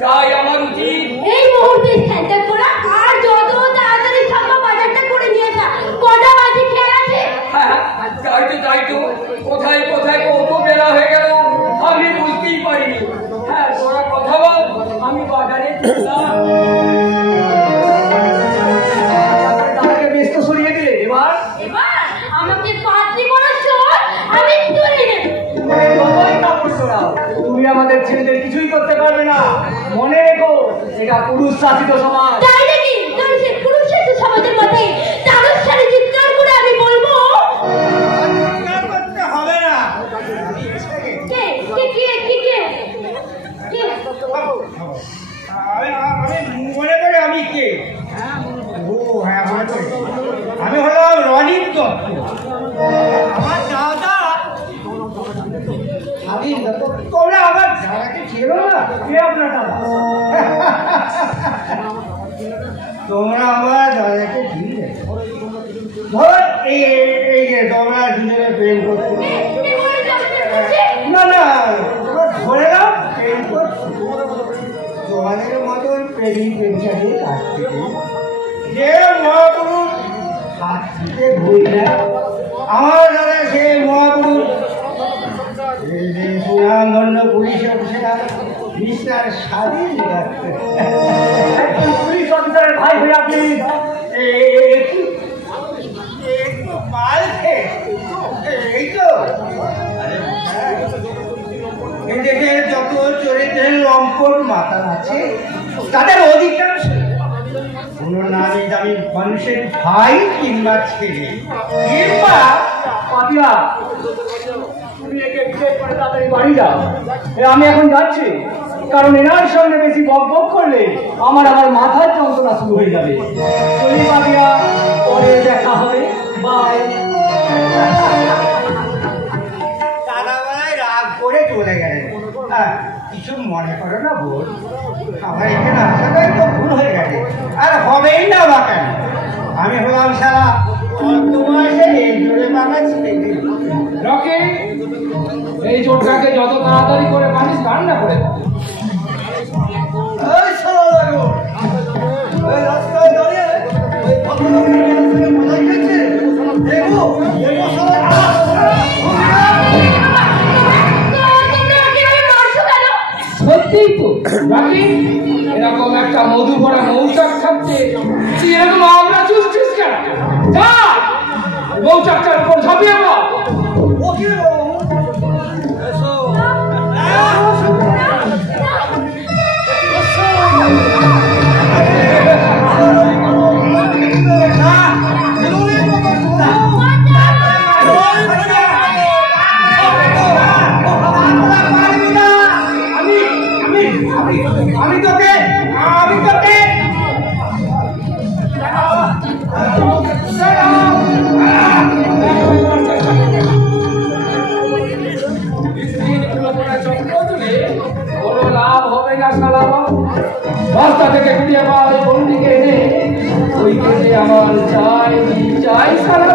তাই আমার উচিত এই মুহূর্তে স্ট্যান্ড করা আর যত তাড়াতাড়ি সম্ভব বাজারটা করে নিয়ে যা। কটা বাজে খেয়াল আছে? হ্যাঁ তাই তো কোথায় কোথায় কত বেলা হয়ে গেল আমি বুঝতেই পারিনি। হ্যাঁ তোরা কথা বল, আমি বাজারে ছিলাম। তাদেরকে ব্যস্ত সরিয়ে দিলে, এবার আমাকে পাত্রী করার সময় আমি তুলে নেব। তুমি আমাদের ছেলেদের কিছুই করতে পারবে না, মনে রেখো এটা পুরুষ শাসিত সমাজ। তাই নাকি? তাহলে সে পুরুষ শাসিত সমাজের মধ্যে তাদের সাথে চিৎকার করে আমি বলবো হবে না। কে কে কে কে কে কে আমি মনে করি আমি কে? ও হ্যাঁ মনে করি, আমি হলাম রনিত দত্ত। আমার দাদা আমি তোমরা আমার দাদাকে ছিল না? কে আপনার দাদা? তোমরা আমার দাদাকে চিনলে? ধর এই যে তোমরা দুজনে প্রেম করছো, না না তোমরা ধরে নাও প্রেম করছো, তোমাদের মতন প্রেমিক প্রেমিকাকে কাছ থেকে যে মহাপুরুষ হাত থেকে ভুল না, আমার দাদা সে মহাপুরুষ সুনামধন্য পুলিশ অফিসার মিস্টার স্বাধীন পুলিশ অফিসারের ভাই হয়ে আপনি একটু মাল খেয়ে এই তো এদিকে যত চরিত্রের লম্পট মাথা আছে তাদের অধিকাংশ কোনো নামি দামি মানুষের ভাই কিংবা ছেলে কিংবা পাপিয়া। তুমি একে বিশেষ করে তাড়াতাড়ি বাড়ি যাও, আমি এখন যাচ্ছি, কারণ এনার সঙ্গে বেশি বক বক করলে আমার মাথার যন্ত্রণা শুরু হয়ে যাবে। চলি পাপিয়া, পরে দেখা হবে, বাই। দাদাবেলায় রাগ করে কিছু মনে করো না বোন, আমার এখানে আসাটাই তো ভুল হয়ে গেছে, আর হবেই না বা কেন? আমি হলাম সারা অল্প বয়সে এই জোরে বাবা ছেলে। রকি, এই জোটটাকে যত তাড়াতাড়ি করে পানিস রান্না করে দাও। এই শালা লাগো, এই রাস্তায় দাঁড়িয়ে ওই ভদ্রলোকের সঙ্গে মজা খেয়েছে, দেখো দেখো শালা। সত্যিই তো রকি, এরকম একটা মধু ভরা মৌচাক থাকছে, এরকম আমরা চুষছিস কেন? যা মৌচাকটার উপর ঝাঁপিয়ে পড়। ওকে রাস্তা থেকে কুড়িয়ে পাওয়া ওই বন্দিকে এনে ওই কেটে আমার চাই চাই সারা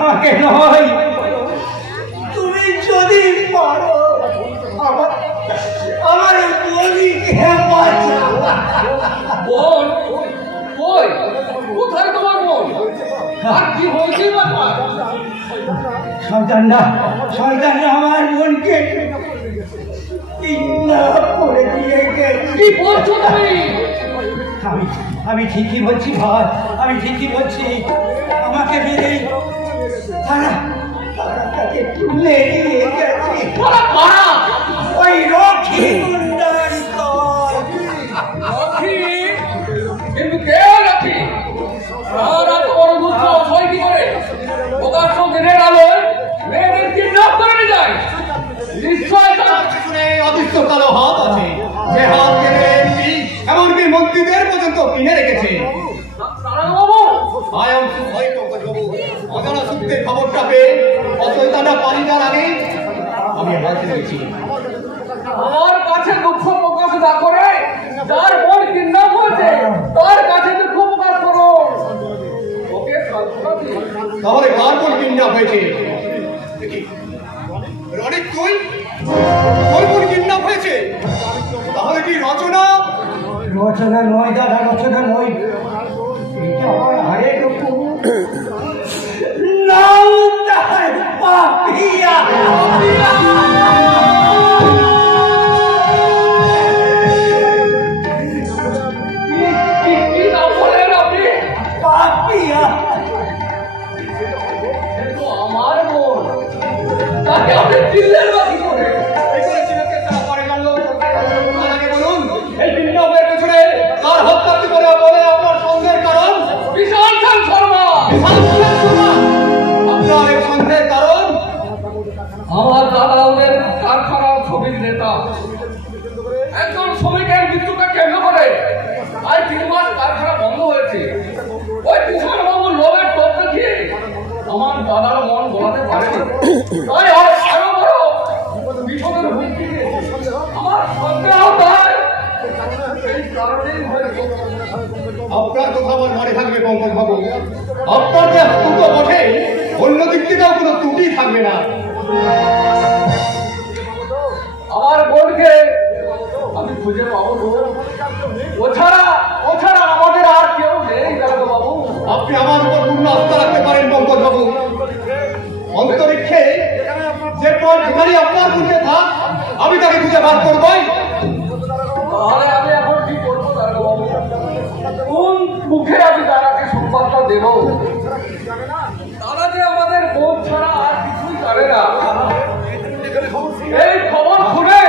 আমাকে নয়, তুমি যদি পারো আমার বোনকে বাঁচাও। বোন? কই? কোথায় তোমার বোন? আর কি হয়েছে বাবা? শয়তানরা আমার বোনকে কিডন্যাপ করে দিয়ে গেছে। কি বলছো তুমি? আমি ঠিকই বলছি ভাই, আমি ঠিকই বলছি। আমাকে মেরে তারা তাকে তুলে নিয়ে গেছে। ওই রক্ষী গুন্ডার দল। রক্ষী? কিন্তু কে রক্ষী? আর এত বড় দুঃসাহস হয় কি করে? প্রকাশ্য দিনের আলোয় মেয়েদের কিডন্যাপ করে নিয়ে যায়। নিশ্চয় তার পিছনে অদৃশ্য কালো হাত আছে, যে হাত থেকে এমনকি মন্ত্রীদের পর্যন্ত কিনে রেখেছে। অজানা সূত্রের খবরটা পেয়ে অচৈতন্য পানি যার আগে আমি হাতে দিয়েছি। আমার কাছে দুঃখ প্রকাশ না করে যার বোন কিডন্যাপ হয়েছে তার কাছে দুঃখ প্রকাশ করো। ওকে সান্ত্বনা দিন। তাহলে কার বোন কিডন্যাপ হয়েছে রচনা নয় দাদা, রচনা নয়, এটা আমার আরেক নাম তার পাপিয়া। পাপিয়া আমার বোন, তাকে আপনি চিনলেন না কি করে? এই বিপ্লবের পেছনে কার হত্যাকে বলে বলে আপনার সন্দেহের কারণ? বিশাল খান শর্মা। আপনার এই সন্দেহের কারণ? আমার দাদা ওদের কারখানার শ্রমিক নেতা। একজন শ্রমিকের মৃত্যুকে কেন্দ্র করে আজ 3 মাস কারখানা বন্ধ হয়েছে। ওই কিষাণ বাবুর লোভের টোপ দেখিয়ে আমার দাদার মন গলাতে পারেনি। তাই আরো বড় বিপদের মুখ থেকে আমার সন্দেহ হয় এই কারণেই হয়েছে। আপনার কথা আমার মনে থাকবে পঙ্কজ বাবু। আপনার যে ত্রুটো বটে, অন্য দিক থেকেও কোনো ত্রুটি থাকবে না। আমার বোনকে আমি খুঁজে পাবো তো? ও ছাড়া আমাদের আর কেউ নেই দাদা বাবু। আপনি আমার উপর পূর্ণ আস্থা রাখতে পারেন পঙ্কজ বাবু। অন্তরিক্ষে যে পথ যেখানে আপনার খুঁজে থাক, আমি তাকে খুঁজে বার করবই। তাহলে আমি এখন কি করবো দাদা বাবু? কোন মুখে আমি দাদাকে সংবাদটা দেবো? দাদা যে আমাদের বোন ছাড়া আর কিছুই জানে না। এই খবর শুনে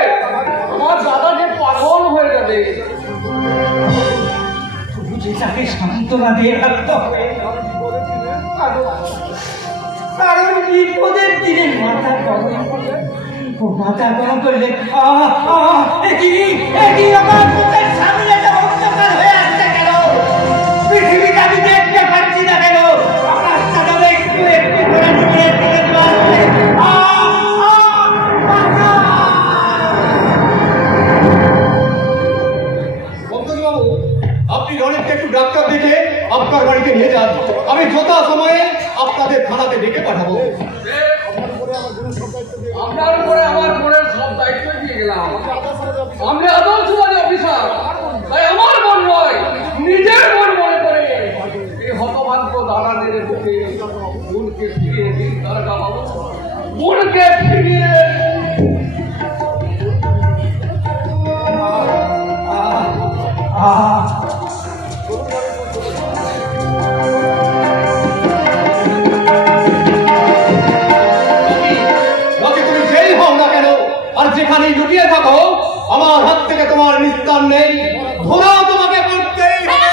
আমার দাদা যে পাগল হয়ে যাবে। তাকে সান্ত্বনা দিয়ে রাখতে হবে, কারণ বিপদের দিনে মাথা গরম করলে আমার মুখের সামনে অন্ধকার হয়ে আসছে কেন? পৃথিবীটা আমি দেখতে পাচ্ছি না কেন? আকাশটা তবে একটু একটু করে নিচের দিকে জড়াচ্ছে। পঙ্কজবাবু, আপনি রনিতকে একটু ডাক্তার দেখে আপনার বাড়িতে নিয়ে যান। আমি যথা সময়ে আপনাদের থানাতে ডেকে পাঠাবো। আপনার উপরে আমার বোনের সব দায়িত্ব দিয়ে গেলাম। আমি আদর্শবাদী অফিসার, তাই আমার মন নয়, নিজের মন মনে করে এই হতভাগ্য দালালের বুকে বোনকে ফিরিয়ে দিন দাদা বাবু। বোনকে ফিরিয়ে যেখানে লুকিয়ে থাকো, আমার হাত থেকে তোমার নিস্তার নেই। ধরাও তোমাকে করতেই হবে।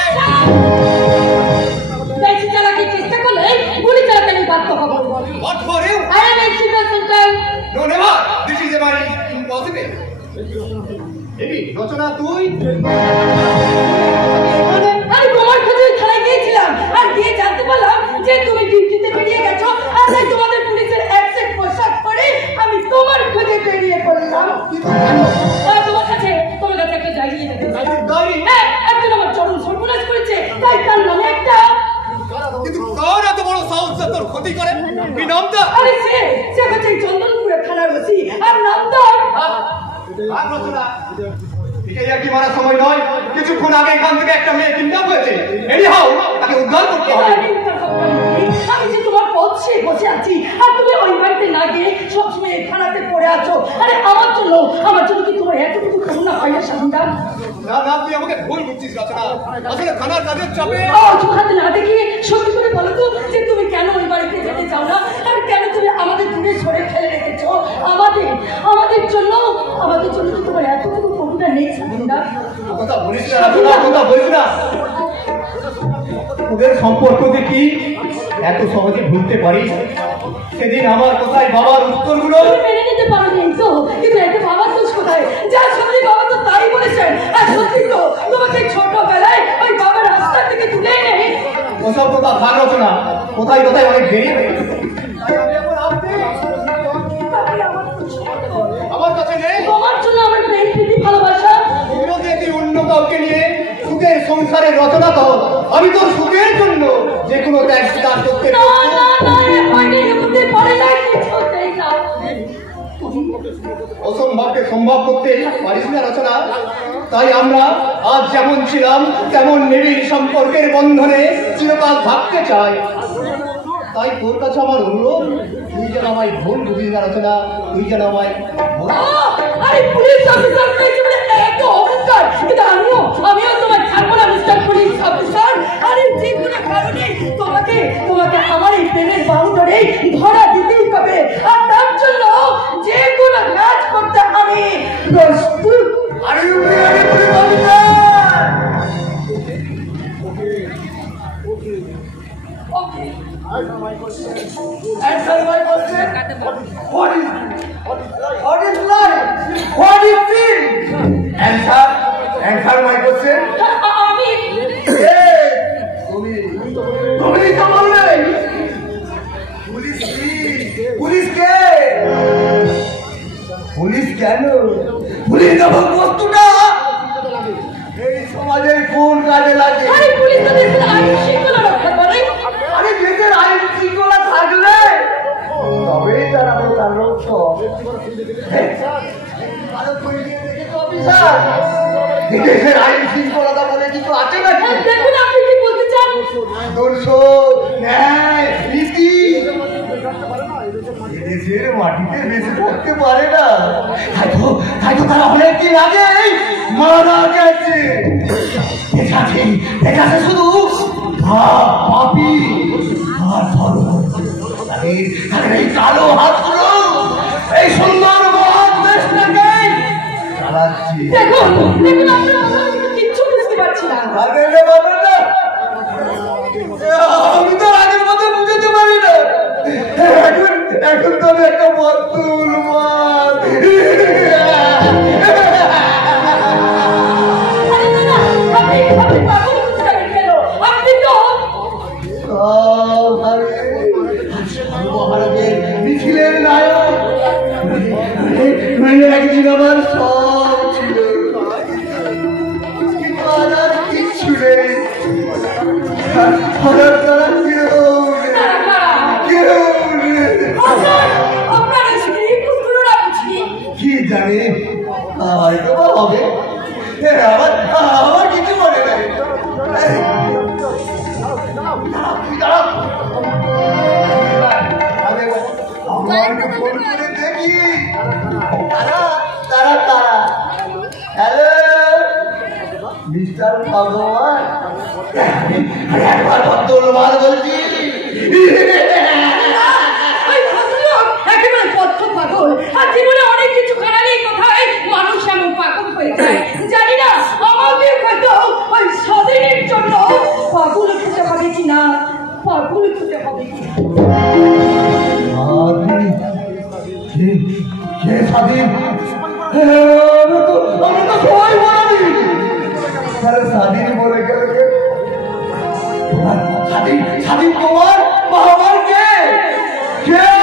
বেশি চালাকি চেষ্টা করলে গুলি চালাতে আমি বাধ্য হবো। What for you? I am a civil center. No, never. This is a very impossible. এই রচনা তুই? আমি তোমার কাছে থানায় গিয়েছিলাম আর গিয়ে জানতে পারলাম যে তুমি ডিউটিতে বেরিয়ে গেছো। আর তাই তোমাদের পুলিশের একসেট পোশাক পরে আমি তোমার খোঁজে বেরিয়ে পড়লাম। তোমার কাছে একটা ডায়েরি এনেছি। হ্যাঁ, একজন আমার চরম সর্বনাশ করেছে, তাই তার নামে একটা। কিন্তু কার এত বড় সাহস তোর ক্ষতি করে? কি নামটা? আরে সে হচ্ছে চন্দনপুরের থানার ওসি আর নামদার। রচনা, এটাই আর কি মারার সময় নয়। কিছুক্ষণ আগে এখান থেকে একটা মেয়ে কিডন্যাপ হয়েছে। এনিহাউ তাকে উদ্ধার করতে হবে। আমি যে তোমার পথে বসে আছি আর তুমি ওই বাড়িতে না গিয়ে সবসময় থানাতে পড়ে আছো। আরে আমার জন্য কি তোমার এতটুকু করুণা হয় না স্বামীদা? না, তুই আমাকে ভুল বুঝছিস রচনা। আসলে থানার কাজের চাপে হাতে না দেখিয়ে সত্যি করে বলো তো যে তুমি কেন ওই বাড়িতে যেতে চাও না আর কেন তুমি আমাদের দূরে সরে ফেলে রেখেছো? আমাদের জন্য কি তোমার এতটুকু করুণা নেই স্বামীদা? কথা বলিস না রচনা, কথা বলিস না। ওদের সম্পর্ক দেখি এত সহজে ভুলতে পারিস? সেদিন আমার কোথায় বাবার উত্তরগুলো মেনে নিতে পারো নি তো, কিন্তু এতে বাবার দোষ কোথায়? যা শুনলি বাবা তো তাই বলেছেন। আর সত্যি তো তোমাকে ছোটবেলায় ওই বাবার রাস্তা থেকে তুলে এনে ওসব কথা ভাগ রচনা। কোথায় অনেক দেরি আমার কাছে নেই। তোমার জন্য আমার প্রেম প্রীতি ভালোবাসা তুই অন্য কাউকে নিয়ে সুখের সংসারের রচনা তো আমি তোর সুখের জন্য যে কোনো ত্যাগ স্বীকার করতে অসম্ভবকে সম্ভব করতে পারিস না রচনা। তাই আমরা আজ যেমন ছিলাম তেমন নিবিড় সম্পর্কের বন্ধনে চিরকাল থাকতে চাই। তাই তোর কাছে আমার অনুরোধ, তুই যেন আমায় ভুল বুঝিস না রচনা, তুই যেন আমায় আমিও তোমার ছাড়বো না মিস্টার পুলিশ অফিসার। আরে যে কোনো কারণে তোমাকে আমার এই প্রেমের বাহুডোরে ধরা দিতেই হবে, আর তার জন্য যে কোনো কাজ করতে আমি প্রস্তুত। Answer my question. What is life? What is sin? Answer my question. আমি তুমি তো বললে পুলিশ কি? পুলিশ কে? পুলিশ কেন? পুলিশ নামক বস্তুটা এই সমাজের কোন কাজে লাগে? আরে পুলিশ তো দেশের আইন শৃঙ্খলা রক্ষা করে। আরে দেশের আইন শৃঙ্খলা থাকলে তবেই তারা তার লক্ষ্য। দেশের আইন শৃঙ্খলতা বলে কিছু আছে নাকি? দেখুন আপনি কি বলতে চান? আদর্শ, ন্যায়, নীতি দেশের মাটিতে বেঁচে থাকতে পারে না। তাই তো তারা অনেকদিন আগেই মারা গেছে। বেঁচে শুধু পাপি আর ধর্ম। তাদের এই কালো হাতগুলো এই সুন্দর মহান দেশটাকে চালাচ্ছে। দেখুন আপনারা কিচ্ছু বুঝতে পারছি না। আমি তো আগের মতো বুঝতে পারি না। এখন তো আমি একটা বদুল মাল। মিছিলের নায়ক একদিন আমার সব ছিল, কিন্তু আর কিচ্ছু নেই। কি জানি হয়তো বা হবে, আমার কিছু মনে নাই। ফোন করে দেখি তারা হ্যালো মিস্টার ভগবান, একবার বদল মাল বলছি। একেবারে পথ পাগল, আর জীবনে অনেক কিছু করার এই কথায় মানুষ এমন পাগল হয়ে যায়। জানি না আমাদের হয়তো ওই স্বাধীনের জন্য পাগল হতে হবে কিনা, পাগল হতে হবে কিনা। স্বাধীন সবাই বলি স্বাধীন বলে গেল স্বাধীন তোমার আমার কে? কেউ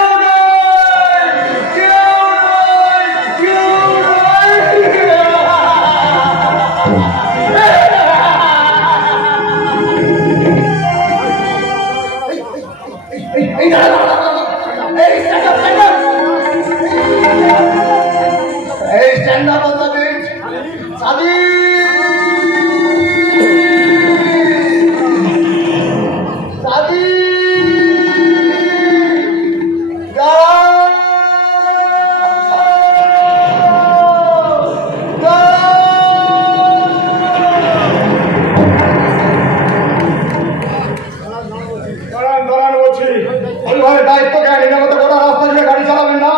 দায়িত্ব জ্ঞান নিরাপত্তা করা রাস্তা দিয়ে গাড়ি চালাবেন না,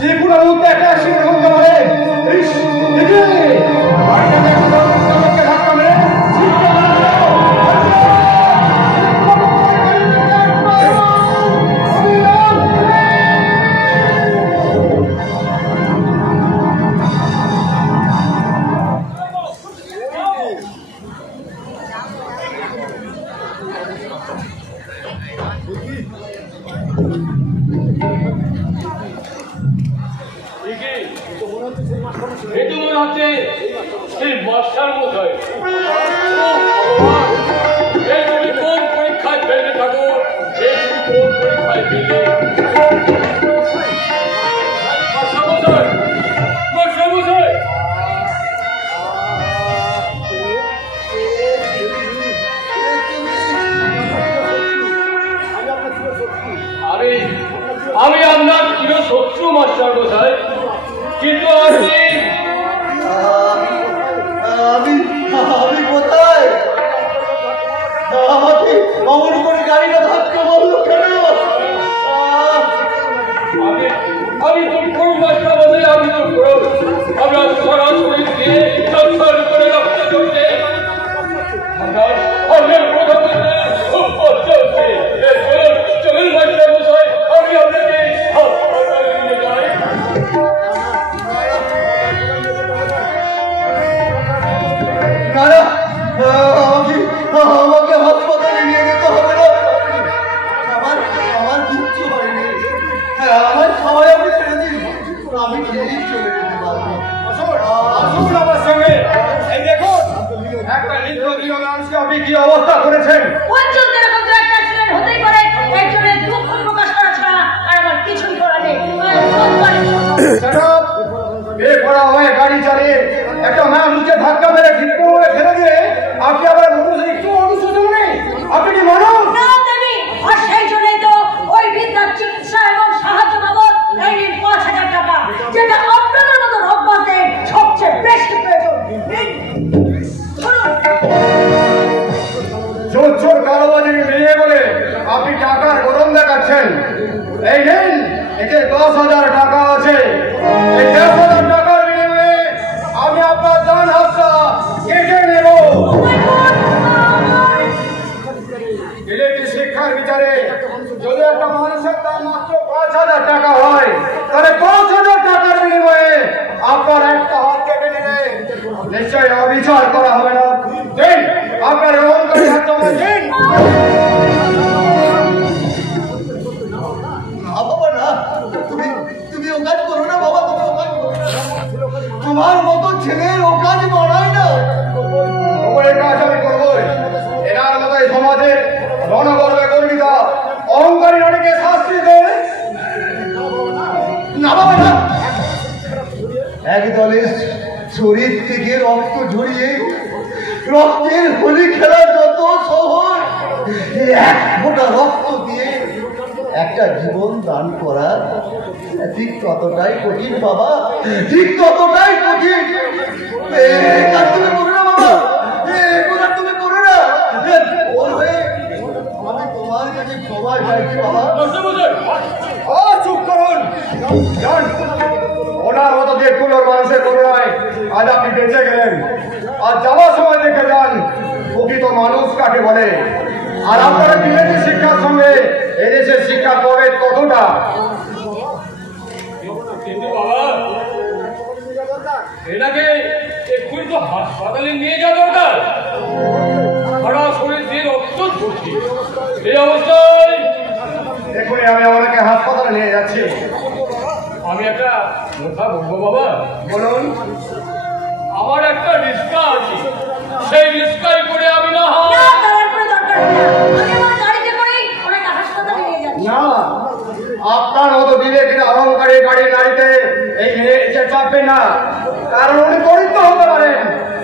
যে কোনো মুহূর্তে একটা অ্যাক্সিডেন্ট হতে পারে। আপনি কি অবস্থা করেছেন? হতেই পারে, একজনের দুঃখ প্রকাশ করা ছাড়া আর আমার কিছুই করা নেই। বেপরা হয়ে গাড়ি চালিয়ে একটা মানুষকে ধাক্কা মেরে ঠিক করে ফেলে দিয়ে আপনি আবার মোটরসাইকেল একটু অনুশোচন নেই? আপনি কি মানুষ? না দেবী, আর সেই জন্যই তো ওই বৃদ্ধার চিকিৎসা এবং সাহায্য বাবদ এই ৫,০০০ টাকা, যেটা আপনাদের মতো রোগবাদের সবচেয়ে বেশি প্রয়োজন। জোর জোর কালোবাজারি মেয়ে বলে আপনি টাকার গরম দেখাচ্ছেন। এই নিন, এতে ১০,০০০ টাকা আছে। এই ১০,০০০ টাকার বিনিময়ে আমি আপনার ডান হাতটা কেটে নেব। বিলেতি শিক্ষার বিচারে যদি একটা মানুষের দাম মাত্র ৫,০০০ টাকা হয়, তাহলে ৫,০০০ টাকার বিনিময়ে আপনার একটা হাত কেটে নিলে নিশ্চয়ই অবিচার করা হবে না। দিন, আপনার অহংকারী হাত জমা দিন। বাবা না, তুমি ও কাজ করো না বাবা, তুমি ও কাজ করো না। তোমার মতো ছেলের ও কাজ বাড়ায় না। ওই কাজ আমি করবই। এনার মতো এই সমাজের রণগর্বে গর্বিতা অহংকারী নারীকে শাস্তি দেয় না বাবা না। একদলের শরীর থেকে রক্ত ঝরিয়ে রক্তের হোলি খেলা যত সহজ, এক ফোঁটা রক্ত দিয়ে একটা জীবন দান করা ঠিক ততটাই কঠিন বাবা, ঠিক ততটাই কঠিন। তুমি করো না বাবা, তুমি করো না। ওর হয়ে আমি তোমার কাছে ক্ষমা চাইছি বাবা। চুপ করুন। যান, ওনার মতো দেখুলোর মানুষের করুণায় আজ আপনি বেঁচে গেলেন। আর যাওয়ার সময় দেখে যান প্রকৃত মানুষ কাকে বলে। আর আপনারা বিলেতি শিক্ষার সঙ্গে এদেশের শিক্ষা প্রভেদ কতটা। কিন্তু বাবা, এটাকে এক্ষুনি তো হাসপাতালে নিয়ে যাওয়া দরকার। সারা শরীর দিয়ে রক্ত ঝরছে। এই অবস্থায় দেখুন, আমি ওনাকে হাসপাতালে নিয়ে যাচ্ছি। আমি একটা কথা বলবো বাবা। বলুন। আমার একটা রিস্কা আছে, সেই রিস্কায় করে আমি না হয় না, তার কোনো দরকার নেই। আমি আমার গাড়িতে করেই ওনাকে হাসপাতালে নিয়ে যাচ্ছি। না, আপনার মতো বিবেকীরা অহংকারী গাড়ির নারীতে এই মেয়েকে চাপবে না। কারণ উনি দরিদ্র হতে পারেন,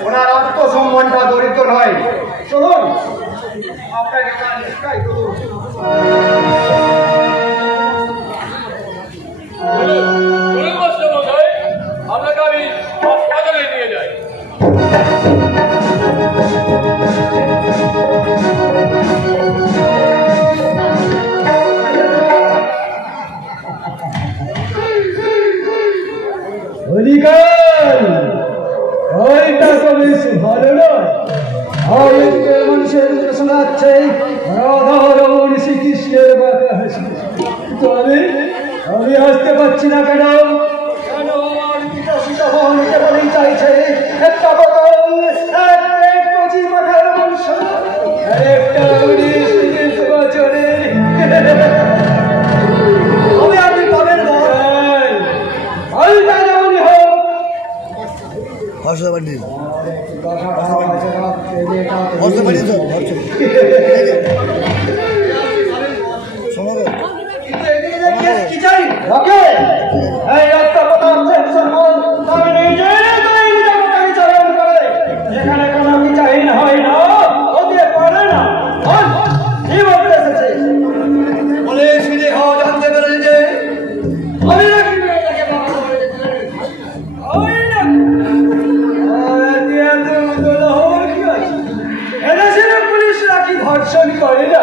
ওনার আত্মসম্মানটা দরিদ্র নয়। চলুন, আপনাকে ওনার নিষ্কাই করুন। আপনাকে আমি হাসপাতালে নিয়ে যাই। ওইটা তো বেশ ভালো নয়। মানুষের শোনাচ্ছে রাধারমণ শ্রীকৃষ্ণের বাঁকা হাসি। তবে আমি হাসতে পারছি না কেন? কেন আমার বিকশিত মনকে বলেই চাইছে একটা বোতল, এক কচি মাথার মাংস, একটা 19 বছরের। আমি আপনি পাবেন ওইটা যেমনই হোক। কি চাই এখানে কোনো বিচারহীন হয় না, হতে পারে না। কি বলতে এসেছে বলে শুনে হওয়া জানতে পেরেছে যে আমি নাকি মেয়েটাকে বাবা বলে পুলিশরা কি ধর্ষণ করে না?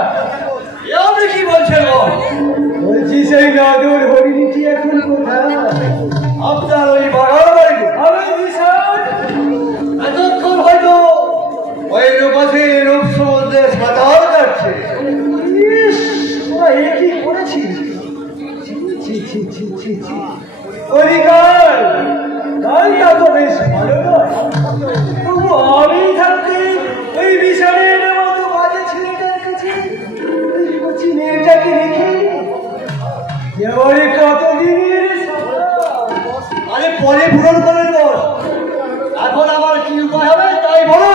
আপনি কি বলছেন? বলছি সেই নদুর হরিণীটি এখন কোথায়? আপনার ওই বাগান বাড়ি। আমি এতক্ষণ হয়তো ওই রূপসী রূপ সমুদ্রে সাঁতার কাটছে। কি করেছি? গানটা তো বেশ ভালো নয়, তবু আমি থাকতে ওই বিষয়ের মতো বাজে ছেলেটার কাছে মেয়েটাকে রেখে কতদিনের আরে পরে পূরণ করে বল। এখন আমার কি উপায় হবে তাই বলো।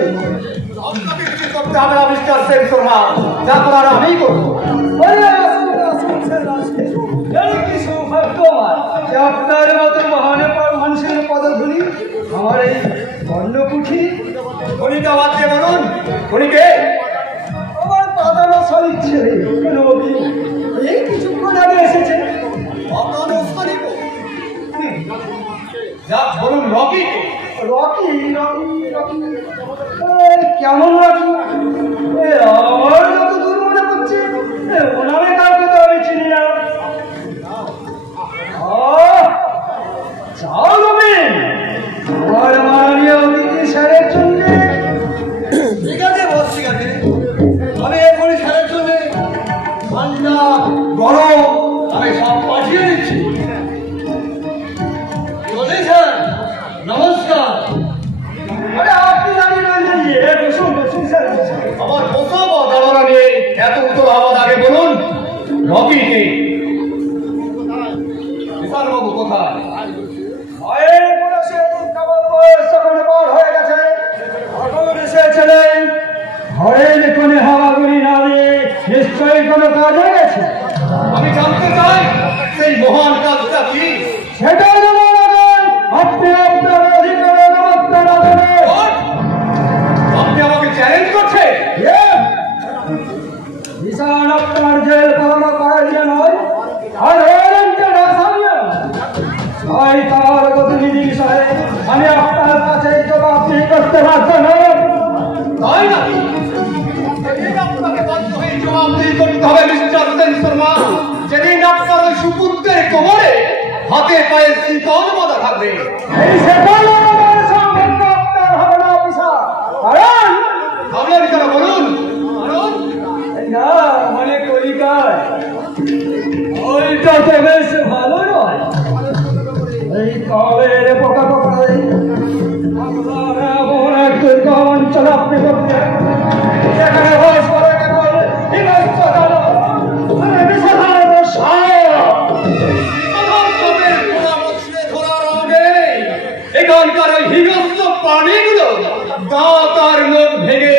হয়েছে। আপনাকে কিছু করতে হবে না মিস্টার সেন শর্মা, যা করার আমিই করবো। কি সৌভাগ্য আমার যে আপনার মতো মহান মানুষের পদধূলি আমার এই বর্ণকুঠি। খনিটা বাদ দিয়ে বলুন, খনিকে আমার পাতানো শালিক ছেলে নবী এই কিছুক্ষণ আগে এসেছে। পাতানো শালিক? যা বলুন রকি। রকি রকি রকি কেমন রকি? আমার যত দূর মনে করছে ওনারে কাউকে তো আমি চিনি না। যাও রবীন, আমার মাননীয় অতিথি স্যারের জন্য। ঠিক আছে বস, ঠিক আছে, আমি এখনই স্যারের জন্য ঠান্ডা গরম আমি সব পাঠিয়ে দিচ্ছি। স্যার নমস্কার। আরে আপনি দাঁড়িয়ে রয়েছেন যে? বসুন বসুন স্যার বসুন। আমার প্রসব দাঁড়ানো নিয়ে এত উত্তর হওয়ার আগে বলুন রকি কে? বিশাল বাবু কোথায়? ভয়ের বয়সে কেবল বয়স যখন পার হয়ে গেছে তখন এসেছিলেন ঘরের কোণে হাওয়াগুলি না দিয়ে নিশ্চয়ই কোনো কাজ হয়ে গেছে। আমি জানতে চাই সেই মহান কাজটা কি? সেটা যেমন আপনি আপনার অধিকারে নমস্কার আদাবে। আপনি আমাকে চ্যালেঞ্জ করছে? বিশাল আপনার জেল কোনো কাজ নয়, আর ওরেন্টেড আসামিও তাই তার প্রতিনিধি হিসাবে আমি আপনার কাছে জবাবদিহি করতে বাধ্য নই। তাই নাকি? সেদিন আপনাকে বাধ্য হয়ে জবাবদিহি করতে হবে মিস্টার সেন শর্মা, যেদিন আপনার ওই সুপুত্রের কোমরে হাতে পায়ে শীতল বাঁধা থাকবে। এই সেটাই আমার সম্পর্ক আপনার হবে না অফিসার। কারণ ভাবলেন কেন বলুন? কারণ না মানে কলিকায় ওইটা তো বেশ ভালো নয়। এই কালের পোকা পোকায় আপনারা এমন এক দুর্গম অঞ্চল আপনি করতে যেখানে বয়স করে কেবল হিংস্র জানো মানে বিশাল সাপ। পদার্থদের পরামর্শে ধরার আগে এখানকার ওই হিংস্র প্রাণীগুলো দাঁত আর নখ ভেঙে